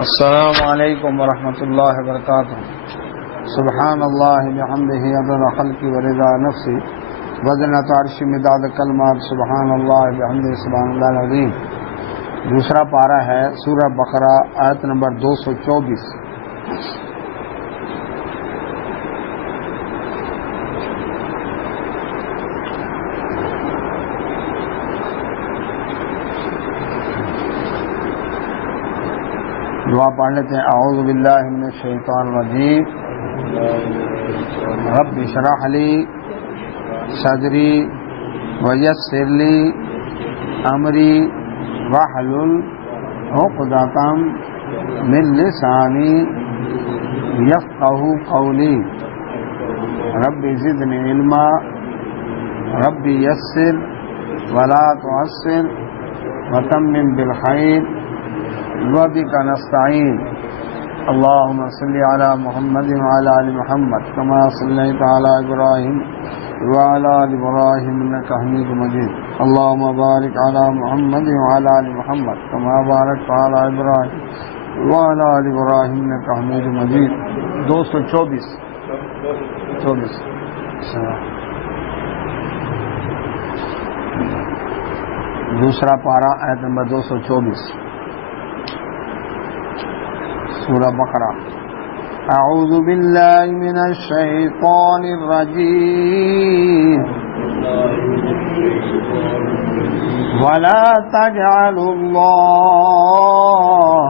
السلام علیکم ورحمۃ اللہ وبرکاتہ۔ سبحان اللہ بحمدہ عدد خلقی ورضا نفسی وزنۃ عرشی مداد کلمات سبحان اللہ بحمدہ سبحان اللہ العظیم۔ دوسرا پارہ ہے سورہ بقرہ آیت نمبر 224۔ دعا پڑھ لیتے ہیں۔ اعوذ باللہ من الشیطان الرجیم۔ رب اشرح لی صدری ویسر لی امری واحلل عقدۃ من لسانی یفقہوا قولی رب زدنی علما رب یسر ولا تعسر وتمم بالخیر وبک نستعین۔ اللهم صل على محمد وعلى آل محمد كما صليت على إبراهيم وعلى آل إبراهيم إنك حميد مجيد۔ اللهم بارك على محمد وعلى آل محمد كما باركت على إبراهيم وعلى آل إبراهيم إنك حميد مجيد۔ 224 دوسرا پارہ آیت نمبر 224 سورہ بقرہ۔ اعوذ باللہ من الشیطان الرجیم ولا تجعلوا اللہ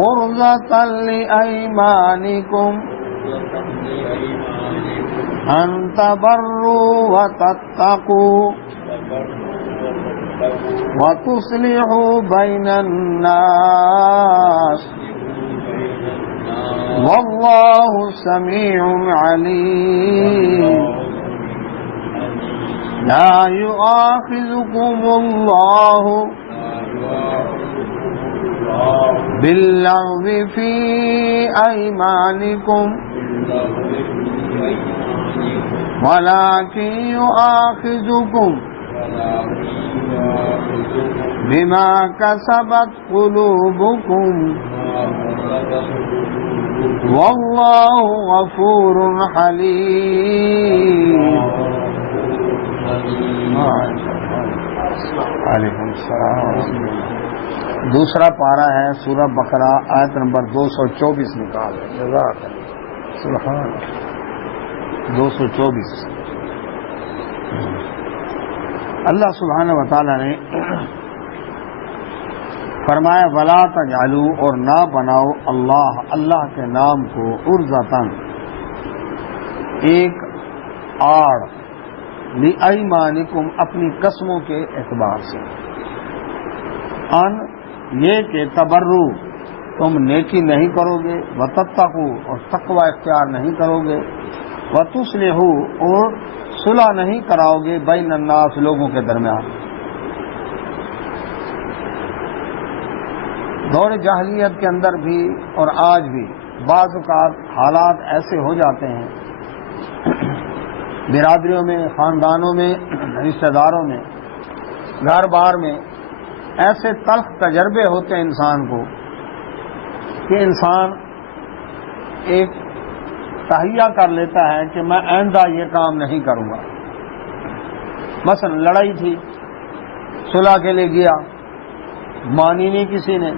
عرضة لأیمانکم ان تبروا وتتقوا وتصلحوا بين الناس والله سميع عليم۔ لا يؤاخذكم الله باللغو في أيمانكم ولكن يؤاخذكم بما كسبت قلوبكم والله غفور حليم۔ علیکم السلام۔ دوسرا پارہ ہے سورہ بقرہ آیت نمبر 224 نکال۔ جزاک سبحان 224۔ اللہ سبحانہ و تعالی نے فرمایا ولا تجعلوا، اور نہ بناؤ اللہ کے نام کو عرضۃً، ایک آڑ، لایمانکم، اپنی قسموں کے اعتبار سے، ان یہ کہ تبرو، تم نیکی نہیں کرو گے، وتتقوا، اور تقوی اختیار نہیں کرو گے، وتصلحوا، اور صلح نہیں کراؤ گے، بین الناس، لوگوں کے درمیان۔ دور جاہلیت کے اندر بھی اور آج بھی بعض اوقات حالات ایسے ہو جاتے ہیں، برادریوں میں، خاندانوں میں، رشتہ داروں میں، گھر بار میں ایسے تلخ تجربے ہوتے ہیں انسان کو کہ انسان ایک تہیہ کر لیتا ہے کہ میں آئندہ یہ کام نہیں کروں گا۔ مثلا لڑائی تھی، صلح کے لیے گیا، مانی نہیں کسی نے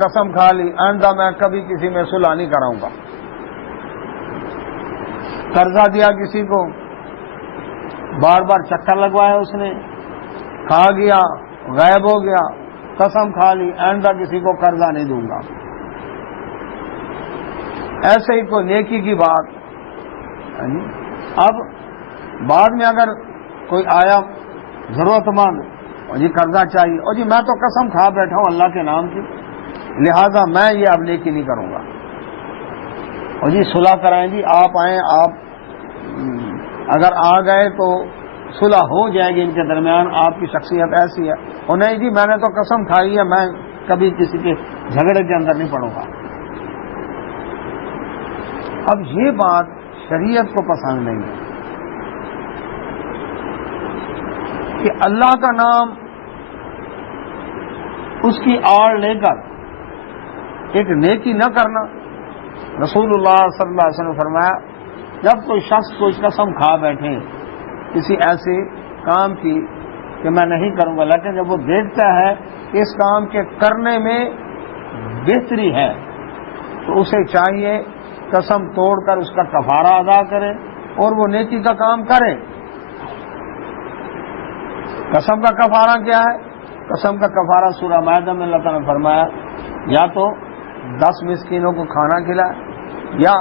قسم کھا لی آئندہ میں کبھی کسی میں صلح نہیں کراؤں گا۔ قرضہ دیا کسی کو، بار بار چکر لگوایا اس نے، کھا گیا، غائب ہو گیا، قسم کھا لی آئندہ کسی کو قرضہ نہیں دوں گا۔ ایسے ہی کوئی نیکی کی بات، اب بعد میں اگر کوئی آیا ضرورت مند، اور جی قرضہ چاہیے، اور جی میں تو قسم کھا بیٹھا ہوں اللہ کے نام کی، لہذا میں یہ اب نیکی نہیں کروں گا، اور جی صلح کرائیں، جی آپ آئیں، آپ اگر آ گئے تو صلح ہو جائے گی ان کے درمیان، آپ کی شخصیت ایسی ہے، اور نہیں جی میں نے تو قسم کھائی ہے میں کبھی کسی کے جھگڑے کے اندر نہیں پڑوں گا۔ اب یہ بات شریعت کو پسند نہیں ہے کہ اللہ کا نام اس کی آڑ لے کر ایک نیکی نہ کرنا. رسول اللہ صلی اللہ علیہ وسلم نے فرمایا جب کوئی شخص کوئی قسم کھا بیٹھے کسی ایسے کام کی کہ میں نہیں کروں گا، لیکن جب وہ دیکھتا ہے کہ اس کام کے کرنے میں بہتری ہے تو اسے چاہیے قسم توڑ کر اس کا کفارہ ادا کرے اور وہ نیکی کا کام کرے. قسم کا کفارہ کیا ہے؟ قسم کا کفارہ سورہ مائدہ میں اللہ تعالیٰ نے فرمایا یا تو 10 مسکینوں کو کھانا کھلائے، یا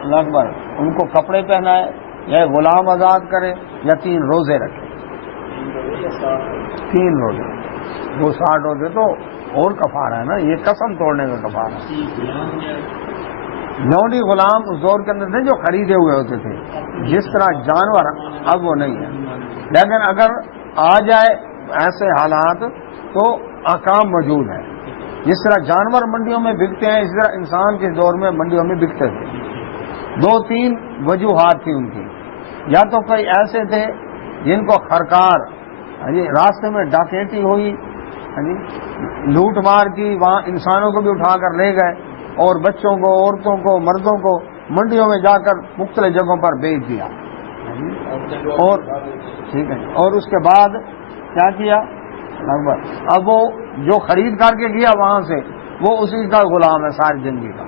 اللہ اکبر ان کو کپڑے پہنائے، یا غلام آزاد کرے، یا 3 روزے رکھے. 3 روزے، وہ 60 روزے تو اور کفارہ ہے نا، یہ قسم توڑنے کا کفارہ ہے. لونڈی غلام اس دور کے اندر تھے جو خریدے ہوئے ہوتے تھے، جس طرح جانور اب وہ نہیں ہے. لیکن اگر آ جائے ایسے حالات تو احکام موجود ہیں. جس طرح جانور منڈیوں میں بکتے ہیں، اس طرح انسان کے دور میں منڈیوں میں بکتے تھے. 2-3 وجوہات تھی ان کی. یا تو کوئی ایسے تھے جن کو خرکار راستے میں ڈاکیتی ہوئی، لوٹ مار کی، وہاں انسانوں کو بھی اٹھا کر لے گئے اور بچوں کو، عورتوں کو، مردوں کو منڈیوں میں جا کر مختلف جگہوں پر بیچ دیا. اور ٹھیک ہے، اور اس کے بعد کیا کیا؟ اب وہ جو خرید کر کے گیا وہاں سے وہ اسی کا غلام ہے ساری زندگی کا.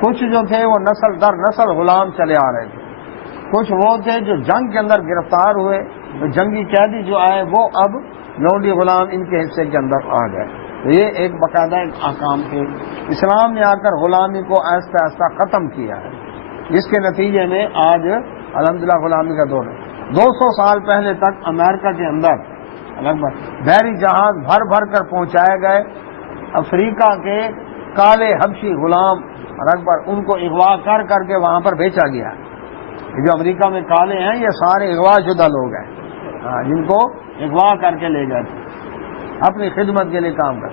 کچھ جو تھے وہ نسل در نسل غلام چلے آ رہے تھے. کچھ وہ تھے جو جنگ کے اندر گرفتار ہوئے، جنگی قیدی جو آئے وہ اب لونڈی غلام ان کے حصے کے اندر آ گئے. تو یہ ایک باقاعدہ ایک احکام تھے. اسلام نے آ کر غلامی کو آہستہ آہستہ ختم کیا ہے، جس کے نتیجے میں آج الحمدللہ غلامی کا دور ہے. 200 سال پہلے تک امریکہ کے اندر بحری جہاز بھر بھر کر پہنچائے گئے. افریقہ کے کالے حبشی غلام اکبر ان کو اغوا کر کر کے وہاں پر بیچا گیا. یہ جو امریکہ میں کالے ہیں یہ سارے اغوا شدہ لوگ ہیں، جن کو اغوا کر کے لے گئے تھے اپنی خدمت کے لیے کام کر.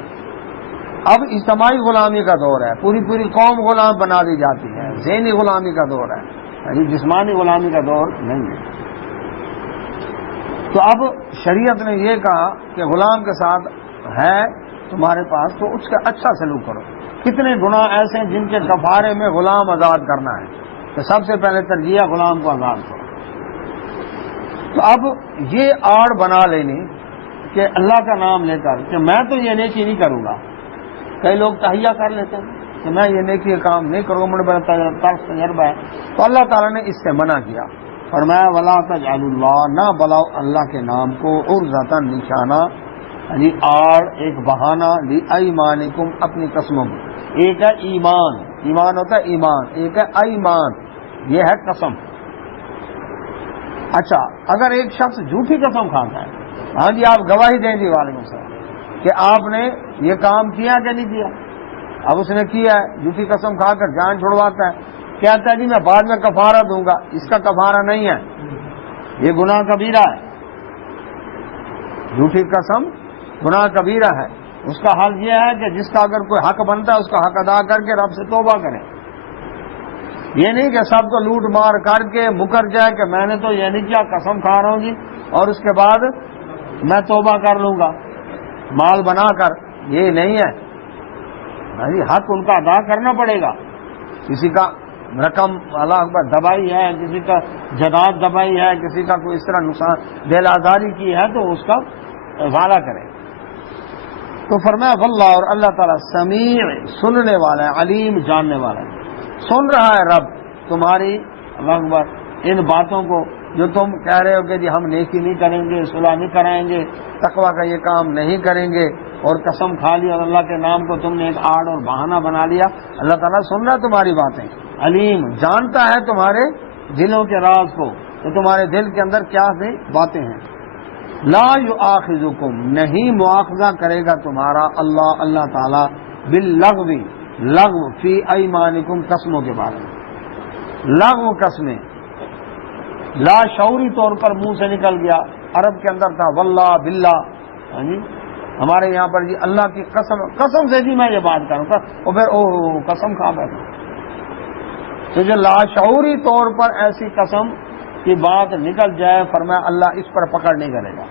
اب اجتماعی غلامی کا دور ہے، پوری پوری قوم غلام بنا دی جاتی ہے. ذہنی غلامی کا دور ہے، جسمانی غلامی کا دور نہیں ہے. تو اب شریعت نے یہ کہا کہ غلام کے ساتھ ہے تمہارے پاس تو اس کا اچھا سلوک کرو. کتنے گناہ ایسے ہیں جن کے کفارے میں غلام آزاد کرنا ہے، تو سب سے پہلے ترجیح غلام کو آزاد کرو. تو اب یہ آڑ بنا لینی کہ اللہ کا نام لے کر کہ میں تو یہ نیکی نہیں کروں گا. کئی لوگ تہیہ کر لیتے ہیں کہ میں یہ نیکی کا کام نہیں کروں گا، مجھے بڑا تجربہ ہے. تو اللہ تعالیٰ نے اس سے منع کیا، فرمایا ولا تجعلوا اللہ، نہ بلاؤ اللہ کے نام کو عرضۃ نشانہ، یعنی آڑ، ایک بہانہ، لایمانکم اپنی قسموں کو. ایک ہے ایمان، ایمان ہوتا ہے ایمان، ایک ہے ایمان، یہ ہے قسم. اچھا اگر ایک شخص جھوٹی قسم کھاتا ہے، ہاں جی آپ گواہی دیں جی وعلیکم السلام کہ آپ نے یہ کام کیا کہ نہیں کیا. اب اس نے کیا ہے، جھوٹی قسم کھا کر جان چھڑواتا ہے، کہتا ہے جی میں بعد میں کفارہ دوں گا. اس کا کفارہ نہیں ہے، یہ گناہ کبیرہ ہے. جھوٹی قسم گناہ کبیرہ ہے. اس کا حل یہ ہے کہ جس کا اگر کوئی حق بنتا ہے اس کا حق ادا کر کے رب سے توبہ کرے. یہ نہیں کہ سب کو لوٹ مار کر کے مکر جائے کہ میں نے تو یہ نہیں کیا، قسم کھا رہا ہوں جی اور اس کے بعد میں توبہ کر لوں گا مال بنا کر. یہ نہیں ہے، حق ان کا ادا کرنا پڑے گا. کسی کا رقم اللہ اکبر دبائی ہے، کسی کا جنات دبائی ہے، کسی کا کوئی اس طرح نقصان دل آزاری کی ہے تو اس کا ازالہ کرے. تو فرمایا واللہ، اور اللہ تعالیٰ سمیع سننے والا ہے، علیم جاننے والا ہے. سن رہا ہے رب تمہاری اللہ اکبر ان باتوں کو جو تم کہہ رہے ہو کہ جی ہم نیکی نہیں کریں گے، صلح نہیں کرائیں گے، تقویٰ کا یہ کام نہیں کریں گے، اور قسم کھا لی اور اللہ کے نام کو تم نے ایک آڑ اور بہانہ بنا لیا. اللہ تعالیٰ سن رہا ہے تمہاری باتیں، علیم جانتا ہے تمہارے دلوں کے راز کو، تو تمہارے دل کے اندر کیا باتیں ہیں. لا یؤاخذکم، نہیں مواخذہ کرے گا تمہارا اللہ تعالیٰ باللغو، لغو فی ایمانکم، قسموں کے بارے میں. لغو قسمیں لا شعوری طور پر منہ سے نکل گیا. عرب کے اندر تھا واللہ باللہ، ہمارے یہاں پر جی اللہ کی قسم سے جی میں یہ بات کروں گا، اور پھر او قسم کھا بیٹھا. تو جو لاشعوری طور پر ایسی قسم کی بات نکل جائے، فرمایا اللہ اس پر پکڑ نہیں کرے گا.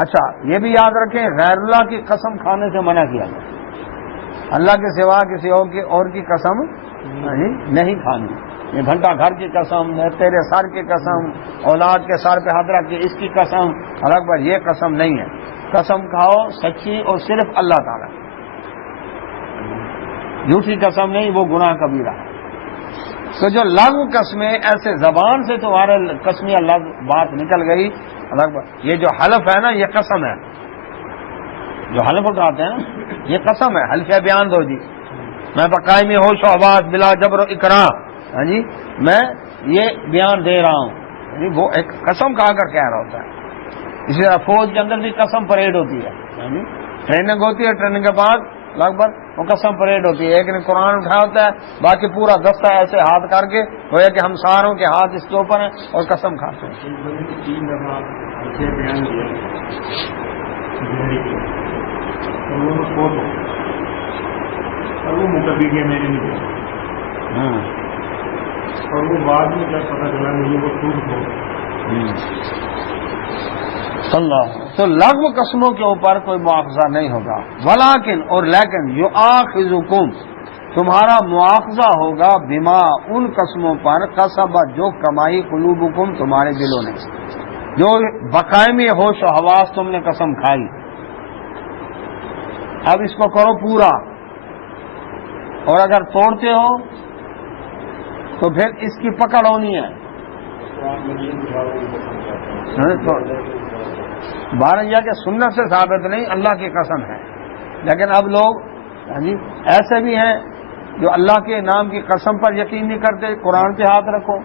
اچھا یہ بھی یاد رکھیں غیر اللہ کی قسم کھانے سے منع کیا گیا، اللہ کے سوا کسی اور کی قسم نہیں کھانی. یہ گھنٹہ گھر کی قسم، تیرے سر کی قسم، اولاد کے سر پہ ہاتھ رکھ کے اس کی قسم، الگ بات یہ قسم نہیں ہے. قسم کھاؤ سچی اور صرف اللہ تعالیٰ، جھوٹی قسم نہیں، وہ گناہ کبیرہ ہے. تو جو لغو قسمیں ایسے زبان سے تمہارے قسمیہ بات نکل گئی، الگ بات یہ جو حلف ہے نا یہ قسم ہے، جو حلف اٹھاتے ہیں نا یہ قسم ہے. حلف بیان دو جی میں بقائمی ہوش و حواس بلا جبر و اکراہ، ہاں جی میں یہ بیان دے رہا ہوں، یعنی وہ ایک قسم کھا کر کہہ رہا ہوتا ہے. اسی طرح فوج کے اندر بھی قسم پریڈ ہوتی ہے، یعنی ٹریننگ ہوتی ہے، ٹریننگ کے بعد لگ بھگ وہ قسم پریڈ ہوتی ہے. ایک نے قرآن اٹھایا ہوتا ہے، باقی پورا دستہ ایسے ہاتھ کر کے گویا کہ ہم ساروں کے ہاتھ اس کے اوپر ہیں اور قسم کھاتے ہیں. 3 دفعہ بیان دیا اور وہ مقدی کے میں نے نہیں دیا، اور وہ بعد میں جب پتہ چلا مجھے وہ خود ہو اللہ. تو لغو قسموں کے اوپر کوئی مواخذہ نہیں ہوگا. ولیکن اور لیکن یؤاخذکم تمہارا مواخذہ ہوگا بما ان قسموں پر کسبت جو کمائی قلوبکم تمہارے دلوں نے، جو بقائمی ہوش و حواس تم نے قسم کھائی. اب اس کو کرو پورا، اور اگر توڑتے ہو تو پھر اس کی پکڑ ہونی ہے. بارہ یہ کہ سنت سے ثابت نہیں، اللہ کی قسم ہے. لیکن اب لوگ ایسے بھی ہیں جو اللہ کے نام کی قسم پر یقین نہیں کرتے، قرآن پہ ہاتھ رکھو.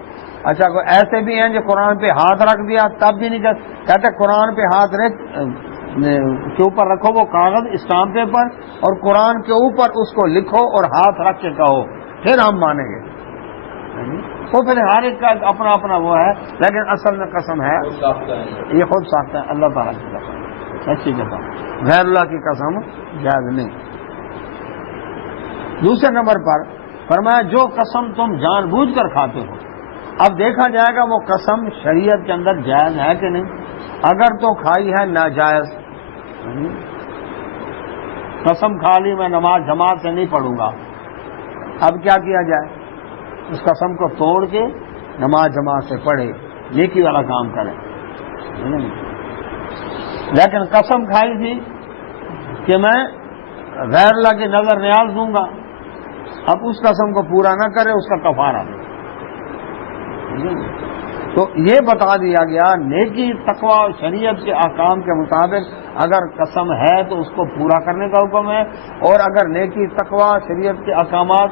اچھا ایسے بھی ہیں جو قرآن پہ ہاتھ رکھ دیا تب بھی نہیں کہتے قرآن پہ ہاتھ کے اوپر رکھو وہ کاغذ اسٹامپ پیپر، اور قرآن کے اوپر اس کو لکھو اور ہاتھ رکھ کے کہو پھر ہم مانیں گے. وہ پھر ہر ایک کا اپنا اپنا وہ ہے، لیکن اصل میں قسم ہے یہ خود ساختہ ہے اللہ تعالیٰ کی قسم، سچی قسم، غیر اللہ کی قسم جائز نہیں. دوسرے نمبر پر فرمایا جو قسم تم جان بوجھ کر کھاتے ہو. اب دیکھا جائے گا وہ قسم شریعت کے اندر جائز ہے کہ نہیں. اگر تو کھائی ہے ناجائز، قسم کھا لی میں نماز جماعت سے نہیں پڑھوں گا، اب کیا کیا جائے؟ اس قسم کو توڑ کے نماز جماعت سے پڑھے، نیکی والا کام کرے. لیکن قسم کھائی تھی کہ میں غیر اللہ کی نظر نیاز دوں گا، اب اس قسم کو پورا نہ کرے اس کا کفارہ دے. تو یہ بتا دیا گیا نیکی تقوی اور شریعت کے احکام کے مطابق اگر قسم ہے تو اس کو پورا کرنے کا حکم ہے، اور اگر نیکی تقوی شریعت کے احکامات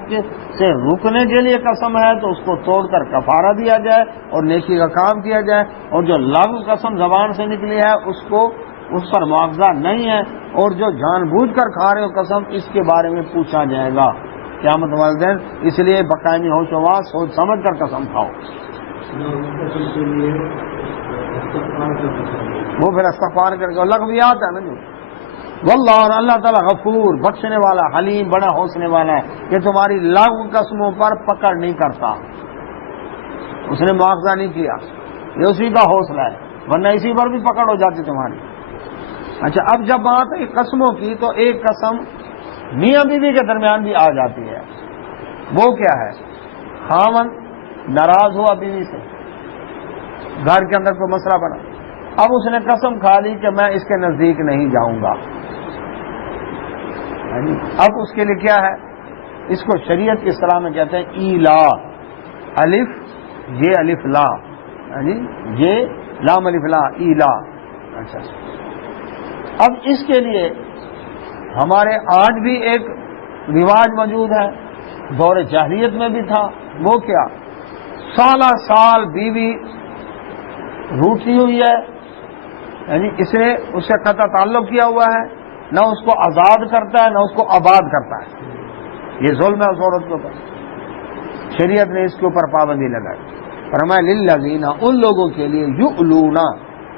سے رکنے کے لیے قسم ہے تو اس کو توڑ کر کفارہ دیا جائے اور نیکی کا کام کیا جائے. اور جو لغو قسم زبان سے نکلی ہے اس پر معاوضہ نہیں ہے. اور جو جان بوجھ کر کھا رہے ہو قسم اس کے بارے میں پوچھا جائے گا قیامت والے دن. اس لیے بقائمی ہوش و حواس سوچ سمجھ کر قسم کھاؤ. وہ پھر استغفار کر کے لغویات ہے نا جو. واللہ اور اللہ تعالیٰ غفور بخشنے والا، حلیم بڑا حوصلے والا ہے کہ تمہاری لغو قسموں پر پکڑ نہیں کرتا. اس نے مواخذہ نہیں کیا، یہ اسی کا حوصلہ ہے، ورنہ اسی پر بھی پکڑ ہو جاتی تمہاری. اچھا اب جب بات ہے قسموں کی تو ایک قسم میاں بیوی کے درمیان بھی آ جاتی ہے. وہ کیا ہے؟ خاوند ناراض ہوا بیوی سے، گھر کے اندر کوئی مسئلہ بنا، اب اس نے قسم کھا لی کہ میں اس کے نزدیک نہیں جاؤں گا. اب اس کے لیے کیا ہے؟ اس کو شریعت کی اصطلاح میں کہتے ہیں ایلا. الف یہ الف لا، یہ لام الف لا، ایلا. اچھا اب اس کے لیے ہمارے آج بھی ایک رواج موجود ہے، دور جاہلیت میں بھی تھا. وہ کیا؟ سالہ سال بیوی روٹھی ہوئی ہے، یعنی اس نے اس سے قطع تعلق کیا ہوا ہے، نہ اس کو آزاد کرتا ہے نہ اس کو آباد کرتا ہے. یہ ظلم ہے اس عورت کے اوپر. شریعت نے اس کے اوپر پابندی لگائی. فرمایا للذین ان لوگوں کے لیے یؤلون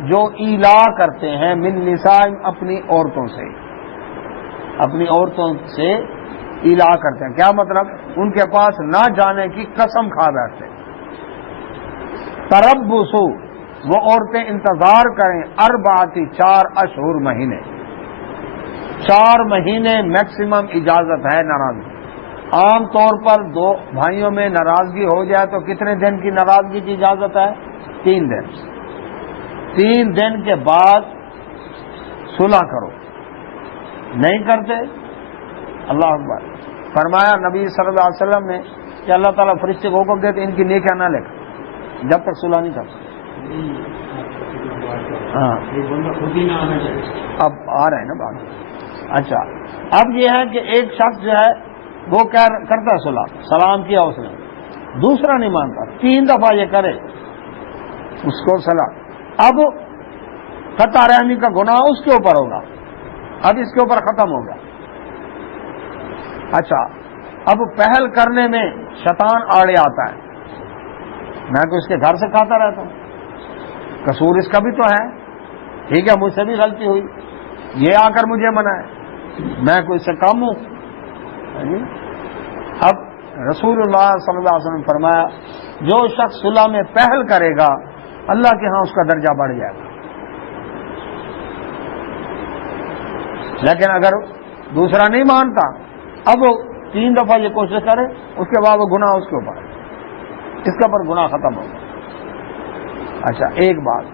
جو ایلا کرتے ہیں من نسائہم اپنی عورتوں سے، اپنی عورتوں سے ایلا کرتے ہیں. کیا مطلب؟ ان کے پاس نہ جانے کی قسم کھا بیٹھتے. تربصوا وہ عورتیں انتظار کریں 4 اشہر مہینے، 4 مہینے میکسیمم اجازت ہے ناراضگی۔ عام طور پر 2 بھائیوں میں ناراضگی ہو جائے تو کتنے دن کی ناراضگی کی اجازت ہے؟ 3 دن۔ 3 دن کے بعد صلح کرو، نہیں کرتے اللہ اکبر۔ فرمایا نبی صلی اللہ علیہ وسلم نے کہ اللہ تعالیٰ فرشتے کو حکم دیتے ان کی نیکیاں نہ لکھ جب تک صلح نہیں کرتے۔ ہاں اب آ رہے ہیں نا بات۔ اچھا اب یہ ہے کہ ایک شخص جو ہے وہ کیا کرتا ہے صلح، سلام کیا اس نے، دوسرا نہیں مانتا، 3 دفعہ یہ کرے اس کو صلح، اب قطع رحمی کا گناہ اس کے اوپر ہوگا، اب اس کے اوپر ختم ہوگا۔ اچھا اب پہل کرنے میں شیطان آڑے آتا ہے، میں تو اس کے گھر سے کھاتا رہتا ہوں، قصور اس کا بھی تو ہے، ٹھیک ہے مجھ سے بھی غلطی ہوئی، یہ آ کر مجھے منائے، میں کوئی سے کم ہوں۔ اب رسول اللہ صلی اللہ علیہ وسلم نے فرمایا جو شخص صلح میں پہل کرے گا اللہ کے ہاں اس کا درجہ بڑھ جائے گا، لیکن اگر دوسرا نہیں مانتا اب وہ 3 دفعہ یہ کوشش کرے اس کے بعد وہ گناہ اس کے اوپر ہے، اس کے اوپر گناہ ختم ہوگا۔ اچھا ایک بات،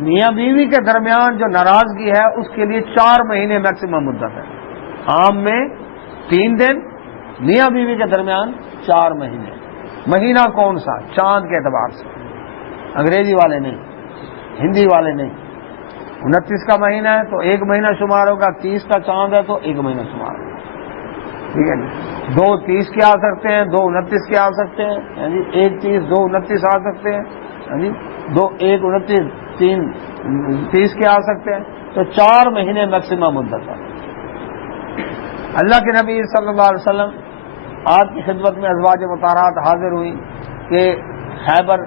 میاں بیوی کے درمیان جو ناراضگی ہے اس کے لیے 4 مہینے میکسیمم مدت ہے، عام میں 3 دن، میاں بیوی کے درمیان 4 مہینے۔ مہینہ کون سا؟ چاند کے اعتبار سے، انگریزی والے نہیں، ہندی والے نہیں۔ 29 کا مہینہ ہے تو 1 مہینہ شمار ہوگا، 30 کا چاند ہے تو 1 مہینہ شمار ہوگا، ٹھیک ہے جی۔ 2 30 کے آ سکتے ہیں، 2 29 کے آ سکتے ہیں، یعنی 1 30 2 29 آ سکتے ہیں، یعنی 2 1 29 3 30 کے آ سکتے ہیں، تو 4 مہینے میکسیمم مدت ہے۔ اللہ کے نبی صلی اللہ علیہ وسلم آپ کی خدمت میں ازواج مطہرات حاضر ہوئی کہ خیبر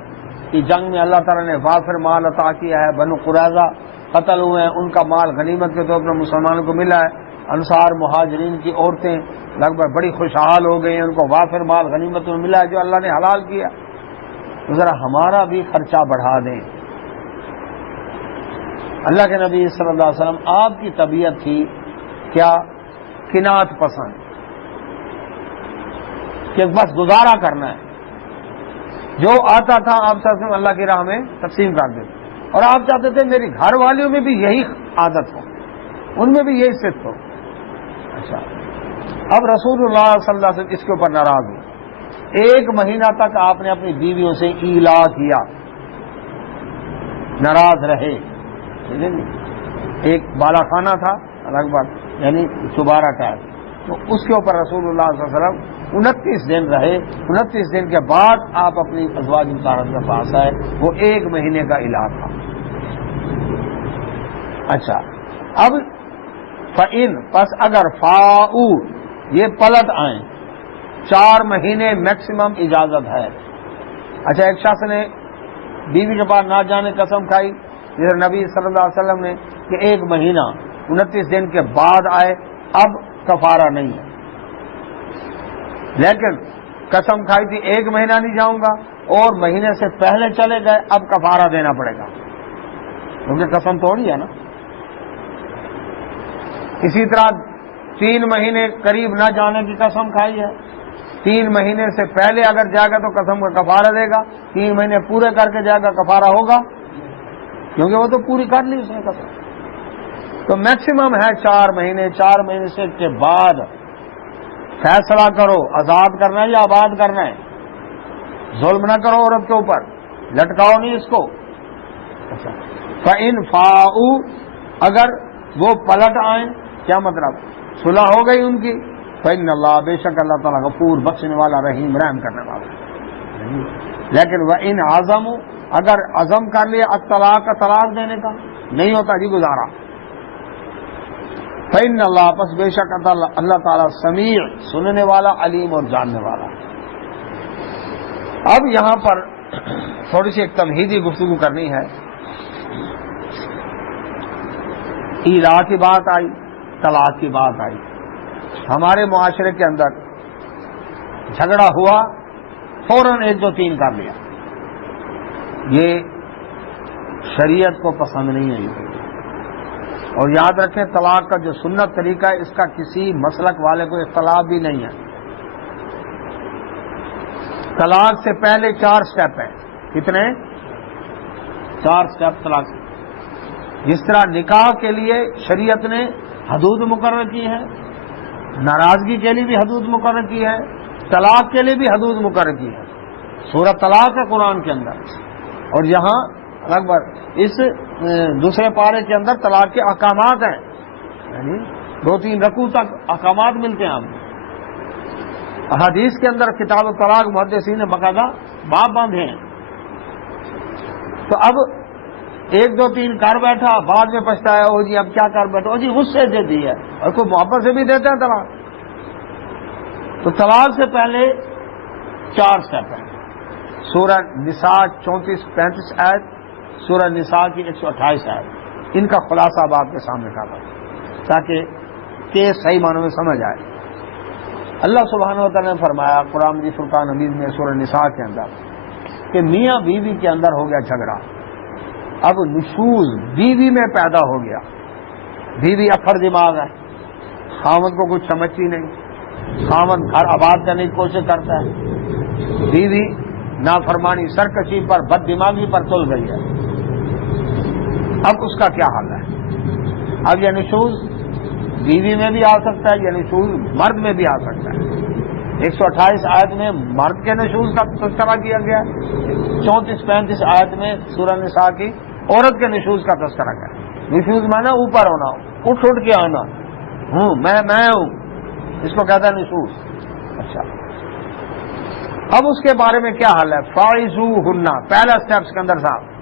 کی جنگ میں اللہ تعالیٰ نے وافر مال عطا کیا ہے، بنو قریظہ قتل ہوئے ہیں، ان کا مال غنیمت کے طور پر مسلمانوں کو ملا ہے، انصار مہاجرین کی عورتیں لگ بھگ بڑی خوشحال ہو گئی ہیں، ان کو وافر مال غنیمت میں ملا ہے جو اللہ نے حلال کیا، تو ذرا ہمارا بھی خرچہ بڑھا دیں۔ اللہ کے نبی صلی اللہ علیہ وسلم آپ کی طبیعت تھی کیا؟ قناعت پسند، کہ بس گزارا کرنا ہے، جو آتا تھا آپ سے اللہ کی راہ میں تقسیم کر دیتے، اور آپ چاہتے تھے میری گھر والیوں میں بھی یہی عادت ہو، ان میں بھی یہی صفت ہو۔ اچھا اب رسول اللہ صلی اللہ علیہ وسلم اس کے اوپر ناراض ہوئے، 1 مہینہ تک آپ نے اپنی بیویوں سے ایلا کیا، ناراض رہے، ٹھیک ہے جی۔ ایک بالا خانہ تھا الگ بات، یعنی چوبارہ ٹائپ، تو اس کے اوپر رسول اللہ صلی اللہ علیہ وسلم 29 دن رہے۔ 29 دن کے بعد آپ اپنی ازواج مطہرات کے پاس آئے، وہ 1 مہینے کا علاج تھا۔ اچھا اب فَإِن پس اگر فاؤ یہ پلٹ آئیں، 4 مہینے میکسیمم اجازت ہے۔ اچھا ایک شخص نے بیوی کے پاس نہ جانے قسم کھائی، جیسے نبی صلی اللہ علیہ وسلم نے کہ 1 مہینہ 29 دن کے بعد آئے، اب کفارہ نہیں ہے، لیکن قسم کھائی تھی 1 مہینہ نہیں جاؤں گا اور مہینے سے پہلے چلے گئے، اب کفارہ دینا پڑے گا کیونکہ قسم توڑی ہے نا۔ اسی طرح 3 مہینے قریب نہ جانے کی قسم کھائی ہے، 3 مہینے سے پہلے اگر جائے گا تو قسم کا کفارہ دے گا، 3 مہینے پورے کر کے جائے گا کفارہ ہوگا کیونکہ وہ تو پوری کر لی اس نے قسم۔ تو میکسیمم ہے 4 مہینے، 4 مہینے سے کے بعد فیصلہ کرو آزاد کرنا ہے یا آباد کرنا ہے، ظلم نہ کرو عورت کے اوپر، لٹکاؤ نہیں اس کو۔ اچھا فَإِن فَاؤ اگر وہ پلٹ آئیں، کیا مطلب صلح ہو گئی ان کی، فَإِنَّ اللَّهَ بے شک اللہ تعالیٰ غفور بخشنے والا رحیم رحم کرنے والا۔ لیکن وَإِنْ عَزَمُوا اگر عزم کر لیا الطلاق کا طلاق دینے کا، نہیں ہوتا جی گزارا، فَإِنَّ اللَّهَ پس بے شک اللہ تعالیٰ سمیع سننے والا علیم اور جاننے والا۔ اب یہاں پر تھوڑی سی ایک تمہیدی گفتگو کرنی ہے۔ ایلا کی بات آئی، طلاق کی بات آئی، ہمارے معاشرے کے اندر جھگڑا ہوا فوراً 1 2 3 کر لیا، یہ شریعت کو پسند نہیں ہے یہ. اور یاد رکھیں طلاق کا جو سنت طریقہ ہے اس کا کسی مسلک والے کو اختلاف بھی نہیں ہے. طلاق سے پہلے 4 سٹیپ ہیں. کتنے؟ 4 سٹیپ طلاق سے. جس طرح نکاح کے لیے شریعت نے حدود مقرر کی ہے، ناراضگی کے لیے بھی حدود مقرر کی ہے، طلاق کے لیے بھی حدود مقرر کی ہے. سورہ طلاق ہے قرآن کے اندر، اور یہاں اکبر اس دوسرے پارے کے اندر طلاق کے احکامات ہیں، یعنی 2-3 رکوع تک احکامات ملتے ہیں. ہم احادیث کے اندر کتاب الطلاق محدثین نے باقاعدہ باب باندھے ہیں. تو اب 1 2 3 کر بیٹھا، بعد میں پچھتایا، او جی اب کیا کر بیٹھا، او جی غصے سے دی ہے، اور کوئی محبت سے بھی دیتے ہیں طلاق. تو طلاق سے پہلے 4 سٹیپ ہیں. سورہ نساء 34-35 آیت، سورہ نساء کی 128 آیت، ان کا خلاصہ اب آپ کے سامنے رکھا تاکہ کیس صحیح معنوں میں سمجھ آئے. اللہ سبحانہ و تعالیٰ نے فرمایا قرآن مجید فرقان حمید میں سورہ نساء کے اندر کہ میاں بیوی کے اندر ہو گیا جھگڑا، اب نشوز بیوی میں پیدا ہو گیا. بیوی افر دماغ ہے، خاوند کو کچھ سمجھتی نہیں، خاوند گھر آباد کرنے کی کوشش کرتا ہے، بیوی نافرمانی سرکشی پر بد دماغی پر تل گئی ہے. اب اس کا کیا حال ہے؟ اب یہ نشوز بیوی میں بھی آ سکتا ہے، یہ نشوز مرد میں بھی آ سکتا ہے. 128 آیت میں مرد کے نشوز کا تذکرہ کیا گیا ہے، 34-35 آیت میں سورہ نساء کی عورت کے نشوز کا تذکرہ کیا ہے. نشوز مانا اوپر ہونا، اٹھ کے آنا، میں ہوں، اس کو کہتا ہے نشوز. اچھا، اب اس کے بارے میں کیا حال ہے؟ فاعذوہن، پہلا سٹیپ سکندر صاحب،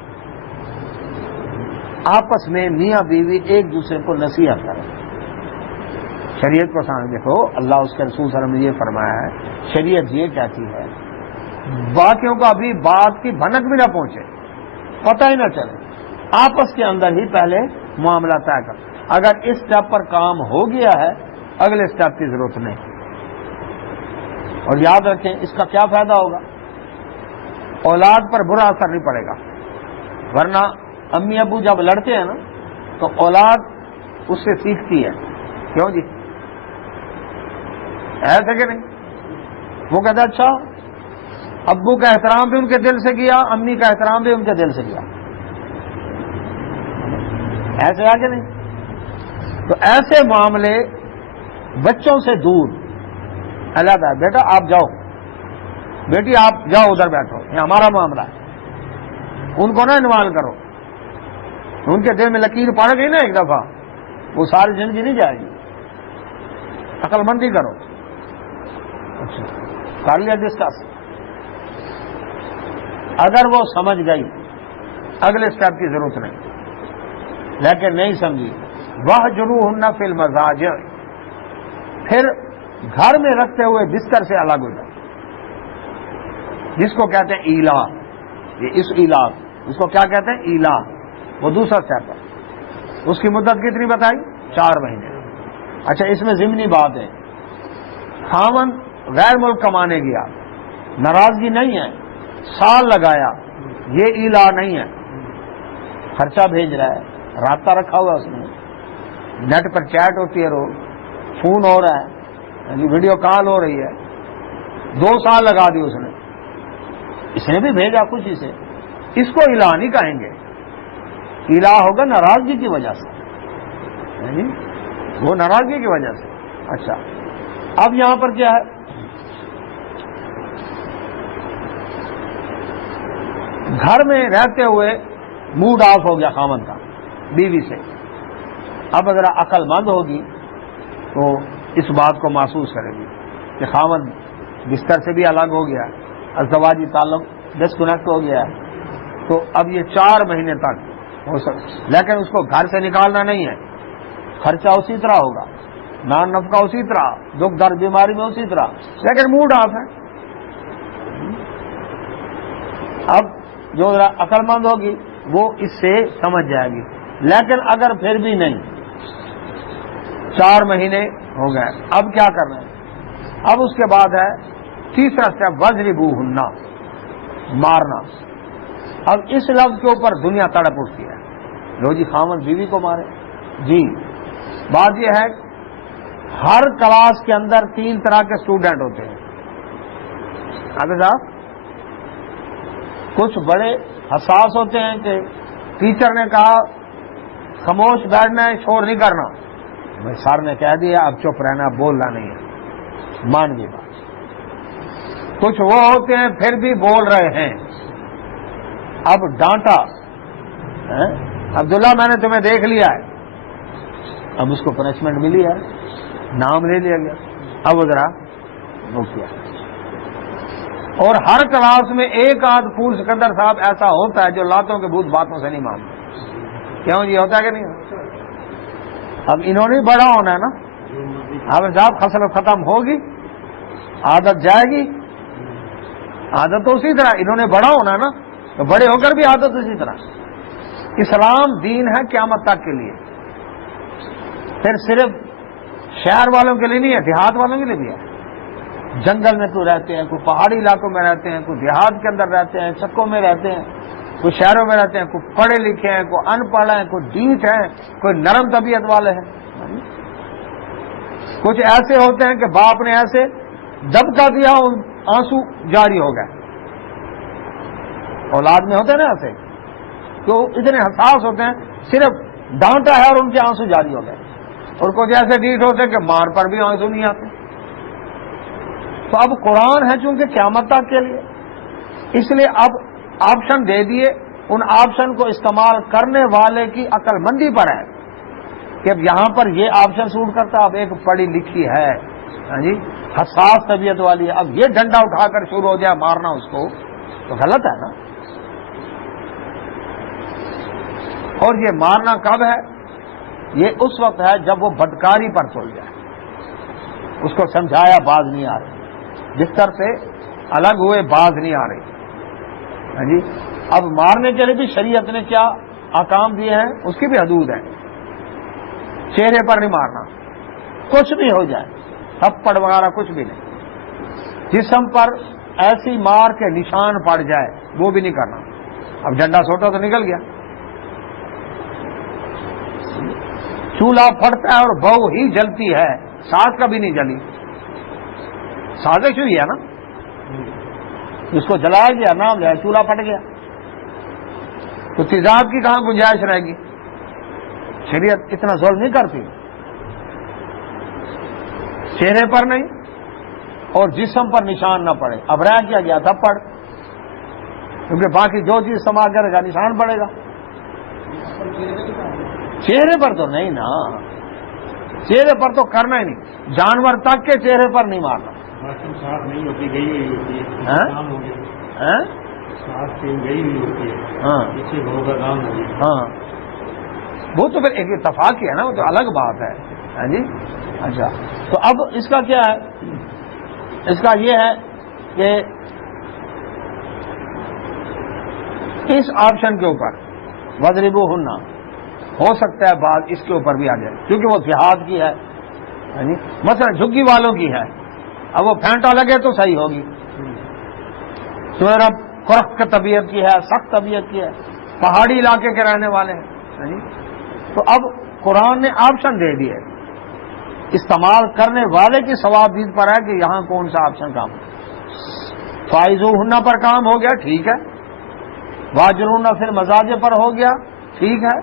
آپس میں میاں بیوی ایک دوسرے کو نصیحت کریں. شریعت کو سامنے دیکھو، اللہ اس کے رسول صلی اللہ علیہ وسلم نے یہ فرمایا ہے، شریعت یہ کہتی ہے باقیوں کو ابھی بات کی بھنک بھی نہ پہنچے، پتہ ہی نہ چلے، آپس کے اندر ہی پہلے معاملہ طے کر. اگر اس سٹیپ پر کام ہو گیا ہے اگلے سٹیپ کی ضرورت نہیں. اور یاد رکھیں اس کا کیا فائدہ ہوگا؟ اولاد پر برا اثر نہیں پڑے گا. ورنہ امی ابو جب لڑتے ہیں نا تو اولاد اس سے سیکھتی ہے. کیوں جی؟ ایسے کہ نہیں؟ وہ کہتا ہے اچھا ابو کا احترام بھی ان کے دل سے کیا، امی کا احترام بھی ان کے دل سے کیا. ایسے ہے کہ نہیں؟ تو ایسے معاملے بچوں سے دور علیحدہ ہے. بیٹا آپ جاؤ، بیٹی آپ جاؤ ادھر بیٹھو، یہ ہمارا معاملہ ہے. ان کو نہ انوالو کرو. ان کے دل میں لکیر پڑ گئی نا ایک دفعہ، وہ ساری زندگی نہیں جائے گی. عقل مندی کرو. اچھا کر لیا ڈسکس. اگر وہ سمجھ گئی اگلے سٹیپ کی ضرورت نہیں، لیکن نہیں سمجھی وَاهْجُرُوهُنَّ فِي الْمَضَاجِعِ، پھر گھر میں رکھتے ہوئے بستر سے الگ ہو جائے، جس کو کہتے ہیں ایلا. یہ اس ایلا، اس کو کیا کہتے ہیں؟ ایلا. وہ دوسرا سٹیپ ہے. اس کی مدت کتنی بتائی؟ 4 مہینے. اچھا اس میں ضمنی بات ہے، خاوند غیر ملک کمانے گیا، ناراضگی نہیں ہے، سال لگایا، یہ ایلا نہیں ہے. خرچہ بھیج رہا ہے، رابطہ رکھا ہوا اس نے، نیٹ پر چیٹ ہوتی ہے، روز فون ہو رہا ہے، یعنی ویڈیو کال ہو رہی ہے. 2 سال لگا دی اس نے بھی بھیجا خوشی سے. اس کو ایلا نہیں کہیں گے. ایلا ہوگا ناراضگی کی وجہ سے، یعنی وہ ناراضگی کی وجہ سے. اچھا اب یہاں پر کیا ہے؟ گھر میں رہتے ہوئے موڈ آف ہو گیا خاوند کا بیوی سے. اب اگر عقل مند ہوگی تو اس بات کو محسوس کرے گی کہ خاوند بستر سے بھی الگ ہو گیا، ازدواجی تعلق ڈسکنیکٹ ہو گیا ہے. تو اب یہ 4 مہینے تک ہو سکتا، لیکن اس کو گھر سے نکالنا نہیں ہے. خرچہ اسی طرح ہوگا، نان نفقہ اسی طرح، دکھ درد بیماری میں اسی طرح، لیکن موڈ آف ہے. اب جو عقل مند ہوگی وہ اس سے سمجھ جائے گی. لیکن اگر پھر بھی نہیں، 4 مہینے ہو گئے، اب کیا کرنا ہے؟ اب اس کے بعد ہے تیسرا سٹیپ، وَاضْرِبُوهُنَّ، مارنا. اب اس لفظ کے اوپر دنیا تڑپ اٹھتی ہے، لو جی خاوند بیوی کو مارے. جی بات یہ ہے ہر کلاس کے اندر 3 طرح کے اسٹوڈنٹ ہوتے ہیں. آگے صاحب کچھ بڑے حساس ہوتے ہیں کہ ٹیچر نے کہا خاموش بیٹھنا ہے، شور نہیں کرنا، بھائی سر نے کہہ دیا اب چپ رہنا، بولنا نہیں ہے، مان گئی بات. کچھ وہ ہوتے ہیں پھر بھی بول رہے ہیں. اب ڈانٹا عبداللہ میں نے تمہیں دیکھ لیا ہے، اب اس کو پنشمنٹ ملی ہے، نام لے لیا گیا. اب ذرا وہ کیا. اور ہر کلاس میں ایک آدھ پھول سکندر صاحب ایسا ہوتا ہے جو لاتوں کے بھوت باتوں سے نہیں مانتا. کیوں جی ہوتا ہے کہ نہیں؟ اب انہوں نے بڑا ہونا ہے نا. اب صاحب خصل ختم ہوگی، عادت جائے گی. عادت تو اسی طرح انہوں نے بڑا ہونا ہے نا، تو بڑے ہو کر بھی عادت اسی طرح. اسلام دین ہے قیامت تک کے لیے، پھر صرف شہر والوں کے لیے نہیں ہے، دیہات والوں کے لیے بھی ہے. جنگل میں تو رہتے ہیں، کوئی پہاڑی علاقوں میں رہتے ہیں، کوئی دیہات کے اندر رہتے ہیں، چکوں میں رہتے ہیں، کوئی شہروں میں رہتے ہیں، کوئی پڑھے لکھے ہیں، کوئی ان پڑھ ہیں، کوئی ڈھیٹ ہیں، کوئی نرم طبیعت والے ہیں. کچھ ایسے ہوتے ہیں کہ باپ نے ایسے دبکا دیا آنسو جاری ہو گئے. اولاد میں ہوتے ہیں نا ایسے، تو اتنے حساس ہوتے ہیں، صرف ڈانٹا ہے اور ان کے آنسو جاری ہو گئے. اور کچھ ایسے ڈیٹ ہوتے ہیں کہ مار پر بھی آنسو نہیں آتے. تو اب قرآن ہے چونکہ قیامت تک کے لیے، اس لیے اب آپشن دے دیے. ان آپشن کو استعمال کرنے والے کی عقل مندی پر ہے کہ اب یہاں پر یہ آپشن سوٹ کرتا. اب ایک پڑھی لکھی ہے جی حساس طبیعت والی ہے، اب یہ ڈنڈا اٹھا کر شروع ہو جائے مارنا اس کو، تو غلط ہے نا. اور یہ مارنا کب ہے؟ یہ اس وقت ہے جب وہ بدکاری پر تل جائے، اس کو سمجھایا باز نہیں آ رہی، بستر سے الگ ہوئے باز نہیں آ رہی. جی اب مارنے کے لیے بھی شریعت نے کیا احکام دیے ہیں، اس کی بھی حدود ہے. چہرے پر نہیں مارنا، کچھ بھی ہو جائے، تھپڑ وغیرہ کچھ بھی نہیں. جسم پر ایسی مار کے نشان پڑ جائے وہ بھی نہیں کرنا. اب ڈنڈا سوٹا تو نکل گیا. چولہا پھٹتا ہے اور بہو ہی جلتی ہے، ساس کا بھی نہیں جلی، سازش ہوئی ہے نا. اس کو جلایا گیا، نام لیا، چولہا پھٹ گیا، تو تیزاب کی کہاں گنجائش رہے گی؟ شریعت اتنا ظلم نہیں کرتی. چہرے پر نہیں اور جسم پر نشان نہ پڑے. اب رہ کیا گیا تھپڑ، کیونکہ باقی جو چیز استعمال کرے گا نشان پڑے گا. چہرے پر تو نہیں نا، چہرے پر تو کرنا ہی نہیں. جانور تک کے چہرے پر نہیں مارنا. صاف نہیں ہوتی، گئی ہوئی ہوتی ہے، کام ہو گیا. صاف گئی ہوئی ہوتی ہے، ہاں اسے بہو کا کام ہو گیا. ہاں وہ تو پھر ایک اتفاق ہی ہے نا، وہ تو الگ بات ہے. ہاں جی اچھا. تو اب اس کا کیا ہے؟ اس کا یہ ہے کہ اس آپشن کے اوپر وضربوہن ہو سکتا ہے بعد اس کے اوپر بھی آ جائے، کیونکہ وہ جہاد کی ہے. مثلا جھگی والوں کی ہے، اب وہ پھینٹا لگے تو صحیح ہوگی. تو اب خرخ طبیعت کی ہے، سخت طبیعت کی ہے، پہاڑی علاقے کے رہنے والے ہیں. تو اب قرآن نے آپشن دے دیے، استعمال کرنے والے کی ثوابدید پر ہے کہ یہاں کون سا آپشن کام. فائزوہن پر کام ہو گیا، ٹھیک ہے. واجرون فی المضاجع پر ہو گیا، ٹھیک ہے،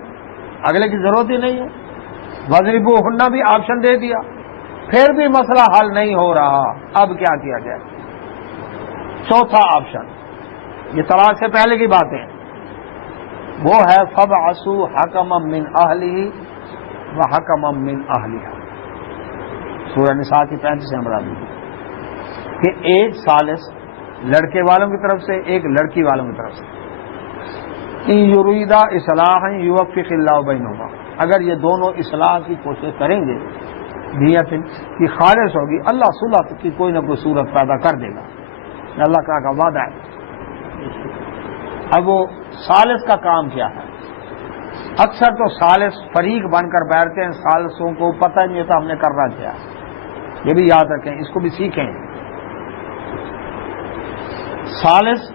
اگلے کی ضرورت ہی نہیں ہے. وضربوہن بھی آپشن دے دیا، پھر بھی مسئلہ حل نہیں ہو رہا. اب کیا کیا جائے؟ چوتھا آپشن، یہ طلاق سے پہلے کی باتیں، وہ ہے فَبْعَثُوا حَكَمًا مِّنْ أَهْلِهِ وَحَكَمًا مِّنْ أَهْلِهَا. سورہ نساء کی 35 نمبر آیت کہ ایک ثالث لڑکے والوں کی طرف سے، ایک لڑکی والوں کی طرف سے. ان یریدا اصلاحا یوفق اللہ بینہما، اگر یہ دونوں اصلاح کی کوشش کریں گے، نیت کی خالص ہوگی، اللہ صلح کی کوئی نہ کوئی صورت پیدا کر دے گا. اللہ کا وعدہ ہے. اب وہ ثالث کا کام کیا ہے؟ اکثر تو ثالث فریق بن کر بیٹھتے ہیں، ثالثوں کو پتہ نہیں ہوتا ہم نے کرنا کیا. یہ بھی یاد رکھیں، اس کو بھی سیکھیں. ثالث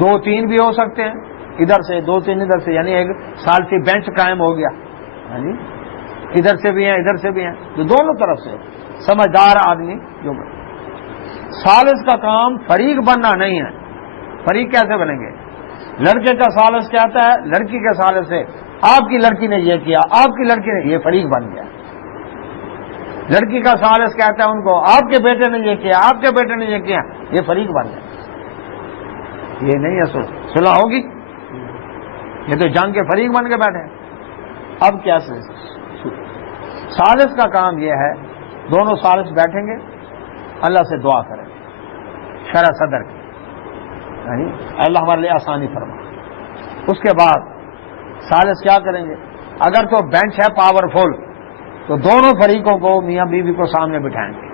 دو تین بھی ہو سکتے ہیں، ادھر سے دو تین ادھر سے، یعنی ایک ثالثی بینچ قائم ہو گیا، یعنی ادھر سے بھی ہیں ادھر سے بھی ہیں، تو دونوں طرف سے سمجھدار آدمی جو ثالث کا کام فریق بننا نہیں ہے۔ فریق کیسے بنیں گے؟ لڑکے کا ثالث کہتا ہے لڑکی کے ثالث سے آپ کی لڑکی نے یہ کیا، آپ کی لڑکی نے، یہ فریق بن گیا۔ لڑکی کا ثالث کہتا ہے ان کو آپ کے بیٹے نے یہ کیا، آپ کے بیٹے نے یہ کیا، یہ فریق بن گیا۔ یہ نہیں ہے صلح ہوگی، یہ تو جنگ کے فریق بن کے بیٹھے۔ اب کیا ثالث کا کام یہ ہے، دونوں ثالث بیٹھیں گے، اللہ سے دعا کریں شرح صدر کی، یعنی اللہ ہمارے لیے آسانی فرما۔ اس کے بعد ثالث کیا کریں گے؟ اگر تو بینچ ہے پاورفل تو دونوں فریقوں کو میاں بیوی کو سامنے بٹھائیں گے،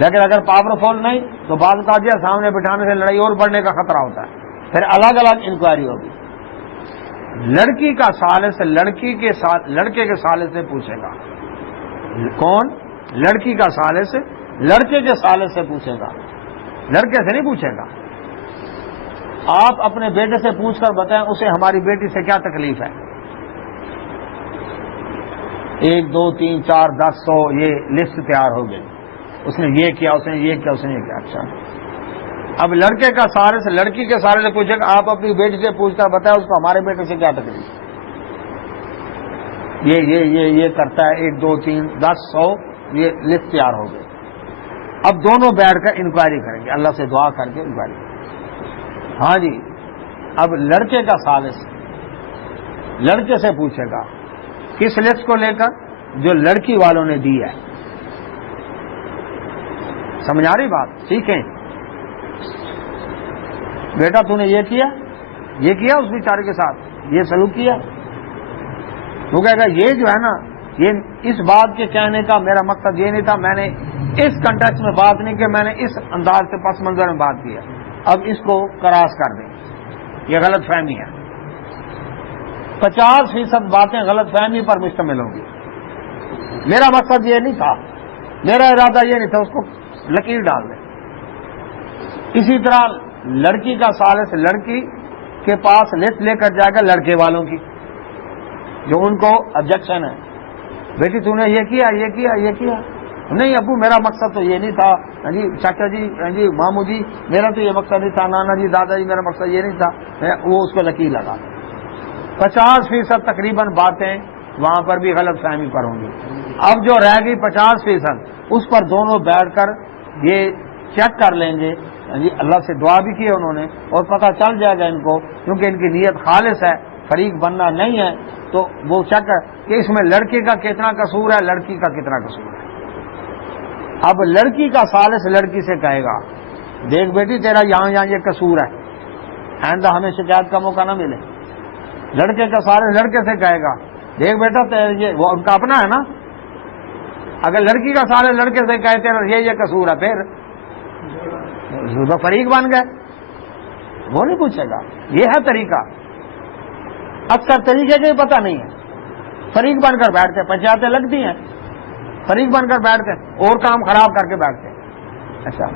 لیکن اگر پاورفل نہیں تو بعض کا دیا سامنے بٹھانے سے لڑائی اور بڑھنے کا خطرہ ہوتا ہے، پھر الگ الگ انکوائری ہوگی۔ لڑکی کا ثالث لڑکے کے ثالث سے پوچھے گا، کون؟ لڑکی کا ثالث لڑکے کے ثالث سے پوچھے گا، لڑکے سے نہیں پوچھے گا۔ آپ اپنے بیٹے سے پوچھ کر بتائیں اسے ہماری بیٹی سے کیا تکلیف ہے، 1 2 3 4 10 100 یہ لسٹ تیار ہو گئی، اس نے یہ کیا، اس نے یہ کیا، اس نے یہ کیا۔ اچھا، اب لڑکے کا ثالث لڑکی کے ثالث سے پوچھے گا، آپ اپنی بیٹی سے پوچھ کر بتائیں اس کو ہمارے بیٹے سے کیا تکلیف ہے، یہ کرتا ہے 1 2 3 10 100 یہ لسٹ تیار ہو گئی۔ اب دونوں بیٹھ کر انکوائری کریں گے، اللہ سے دعا کر کے انکوائری کریں گے۔ ہاں جی، اب لڑکے کا ثالث لڑکے سے پوچھے گا کس لسٹ کو لے کر؟ جو لڑکی والوں نے دی ہے۔ سمجھ آ رہی بات؟ سیکھیں، بیٹا تو نے یہ کیا اس بیچارے کے ساتھ، یہ سلوک کیا۔ وہ کہے گا یہ جو ہے نا، یہ اس بات کے کہنے کا میرا مقصد یہ نہیں تھا، میں نے اس کنٹیکسٹ میں بات نہیں کی، میں نے اس انداز سے پس منظر میں بات کی ہے، اب اس کو کراس کر دیں، یہ غلط فہمی ہے۔ 50% باتیں غلط فہمی پر مشتمل ہوں گی۔ میرا مقصد یہ نہیں تھا، میرا ارادہ یہ نہیں تھا، اس کو لکیر ڈال دیں۔ اسی طرح لڑکی کا ثالث لڑکی کے پاس لسٹ لے کر جائے گا لڑکے والوں کی، جو ان کو آبجیکشن ہے، بیٹی تو نے یہ کیا یہ کیا یہ کیا، نہیں ابو میرا مقصد تو یہ نہیں تھا، جی چاچا جی ماموں جی میرا تو یہ مقصد نہیں تھا، نانا جی دادا جی میرا مقصد یہ نہیں تھا، وہ اس کو لکیر لگا۔ 50% تقریباً باتیں وہاں پر بھی غلط فہمی پر ہوں گی۔ اب جو رہ گئی 50% اس پر دونوں بیٹھ کر یہ چیک کر لیں گے، جی اللہ سے دعا بھی کی انہوں نے، اور پتہ چل جائے گا ان کو، کیونکہ ان کی نیت خالص ہے، فریق بننا نہیں ہے، تو وہ چیک کر کہ اس میں لڑکے کا کتنا قصور ہے، لڑکی کا کتنا قصور ہے۔ اب لڑکی کا ثالث لڑکی سے کہے گا، دیکھ بیٹی تیرا یہاں یہ قصور ہے، آئندہ ہمیں شکایت کا موقع نہ ملے۔ لڑکے کا ثالث لڑکے سے کہے گا، دیکھ بیٹا وہ ان کا اپنا ہے نا، اگر لڑکی کا ثالث لڑکے سے کہتے ہیں یہ قصور ہے، پھر فریق بن گئے، وہ نہیں پوچھے گا۔ یہ ہے طریقہ، اکثر طریقے کا ہی پتہ نہیں ہے، فریق بن کر بیٹھتے، پنچایتیں لگتی ہیں، فریق بن کر بیٹھتے اور کام خراب کر کے بیٹھتے۔ اچھا،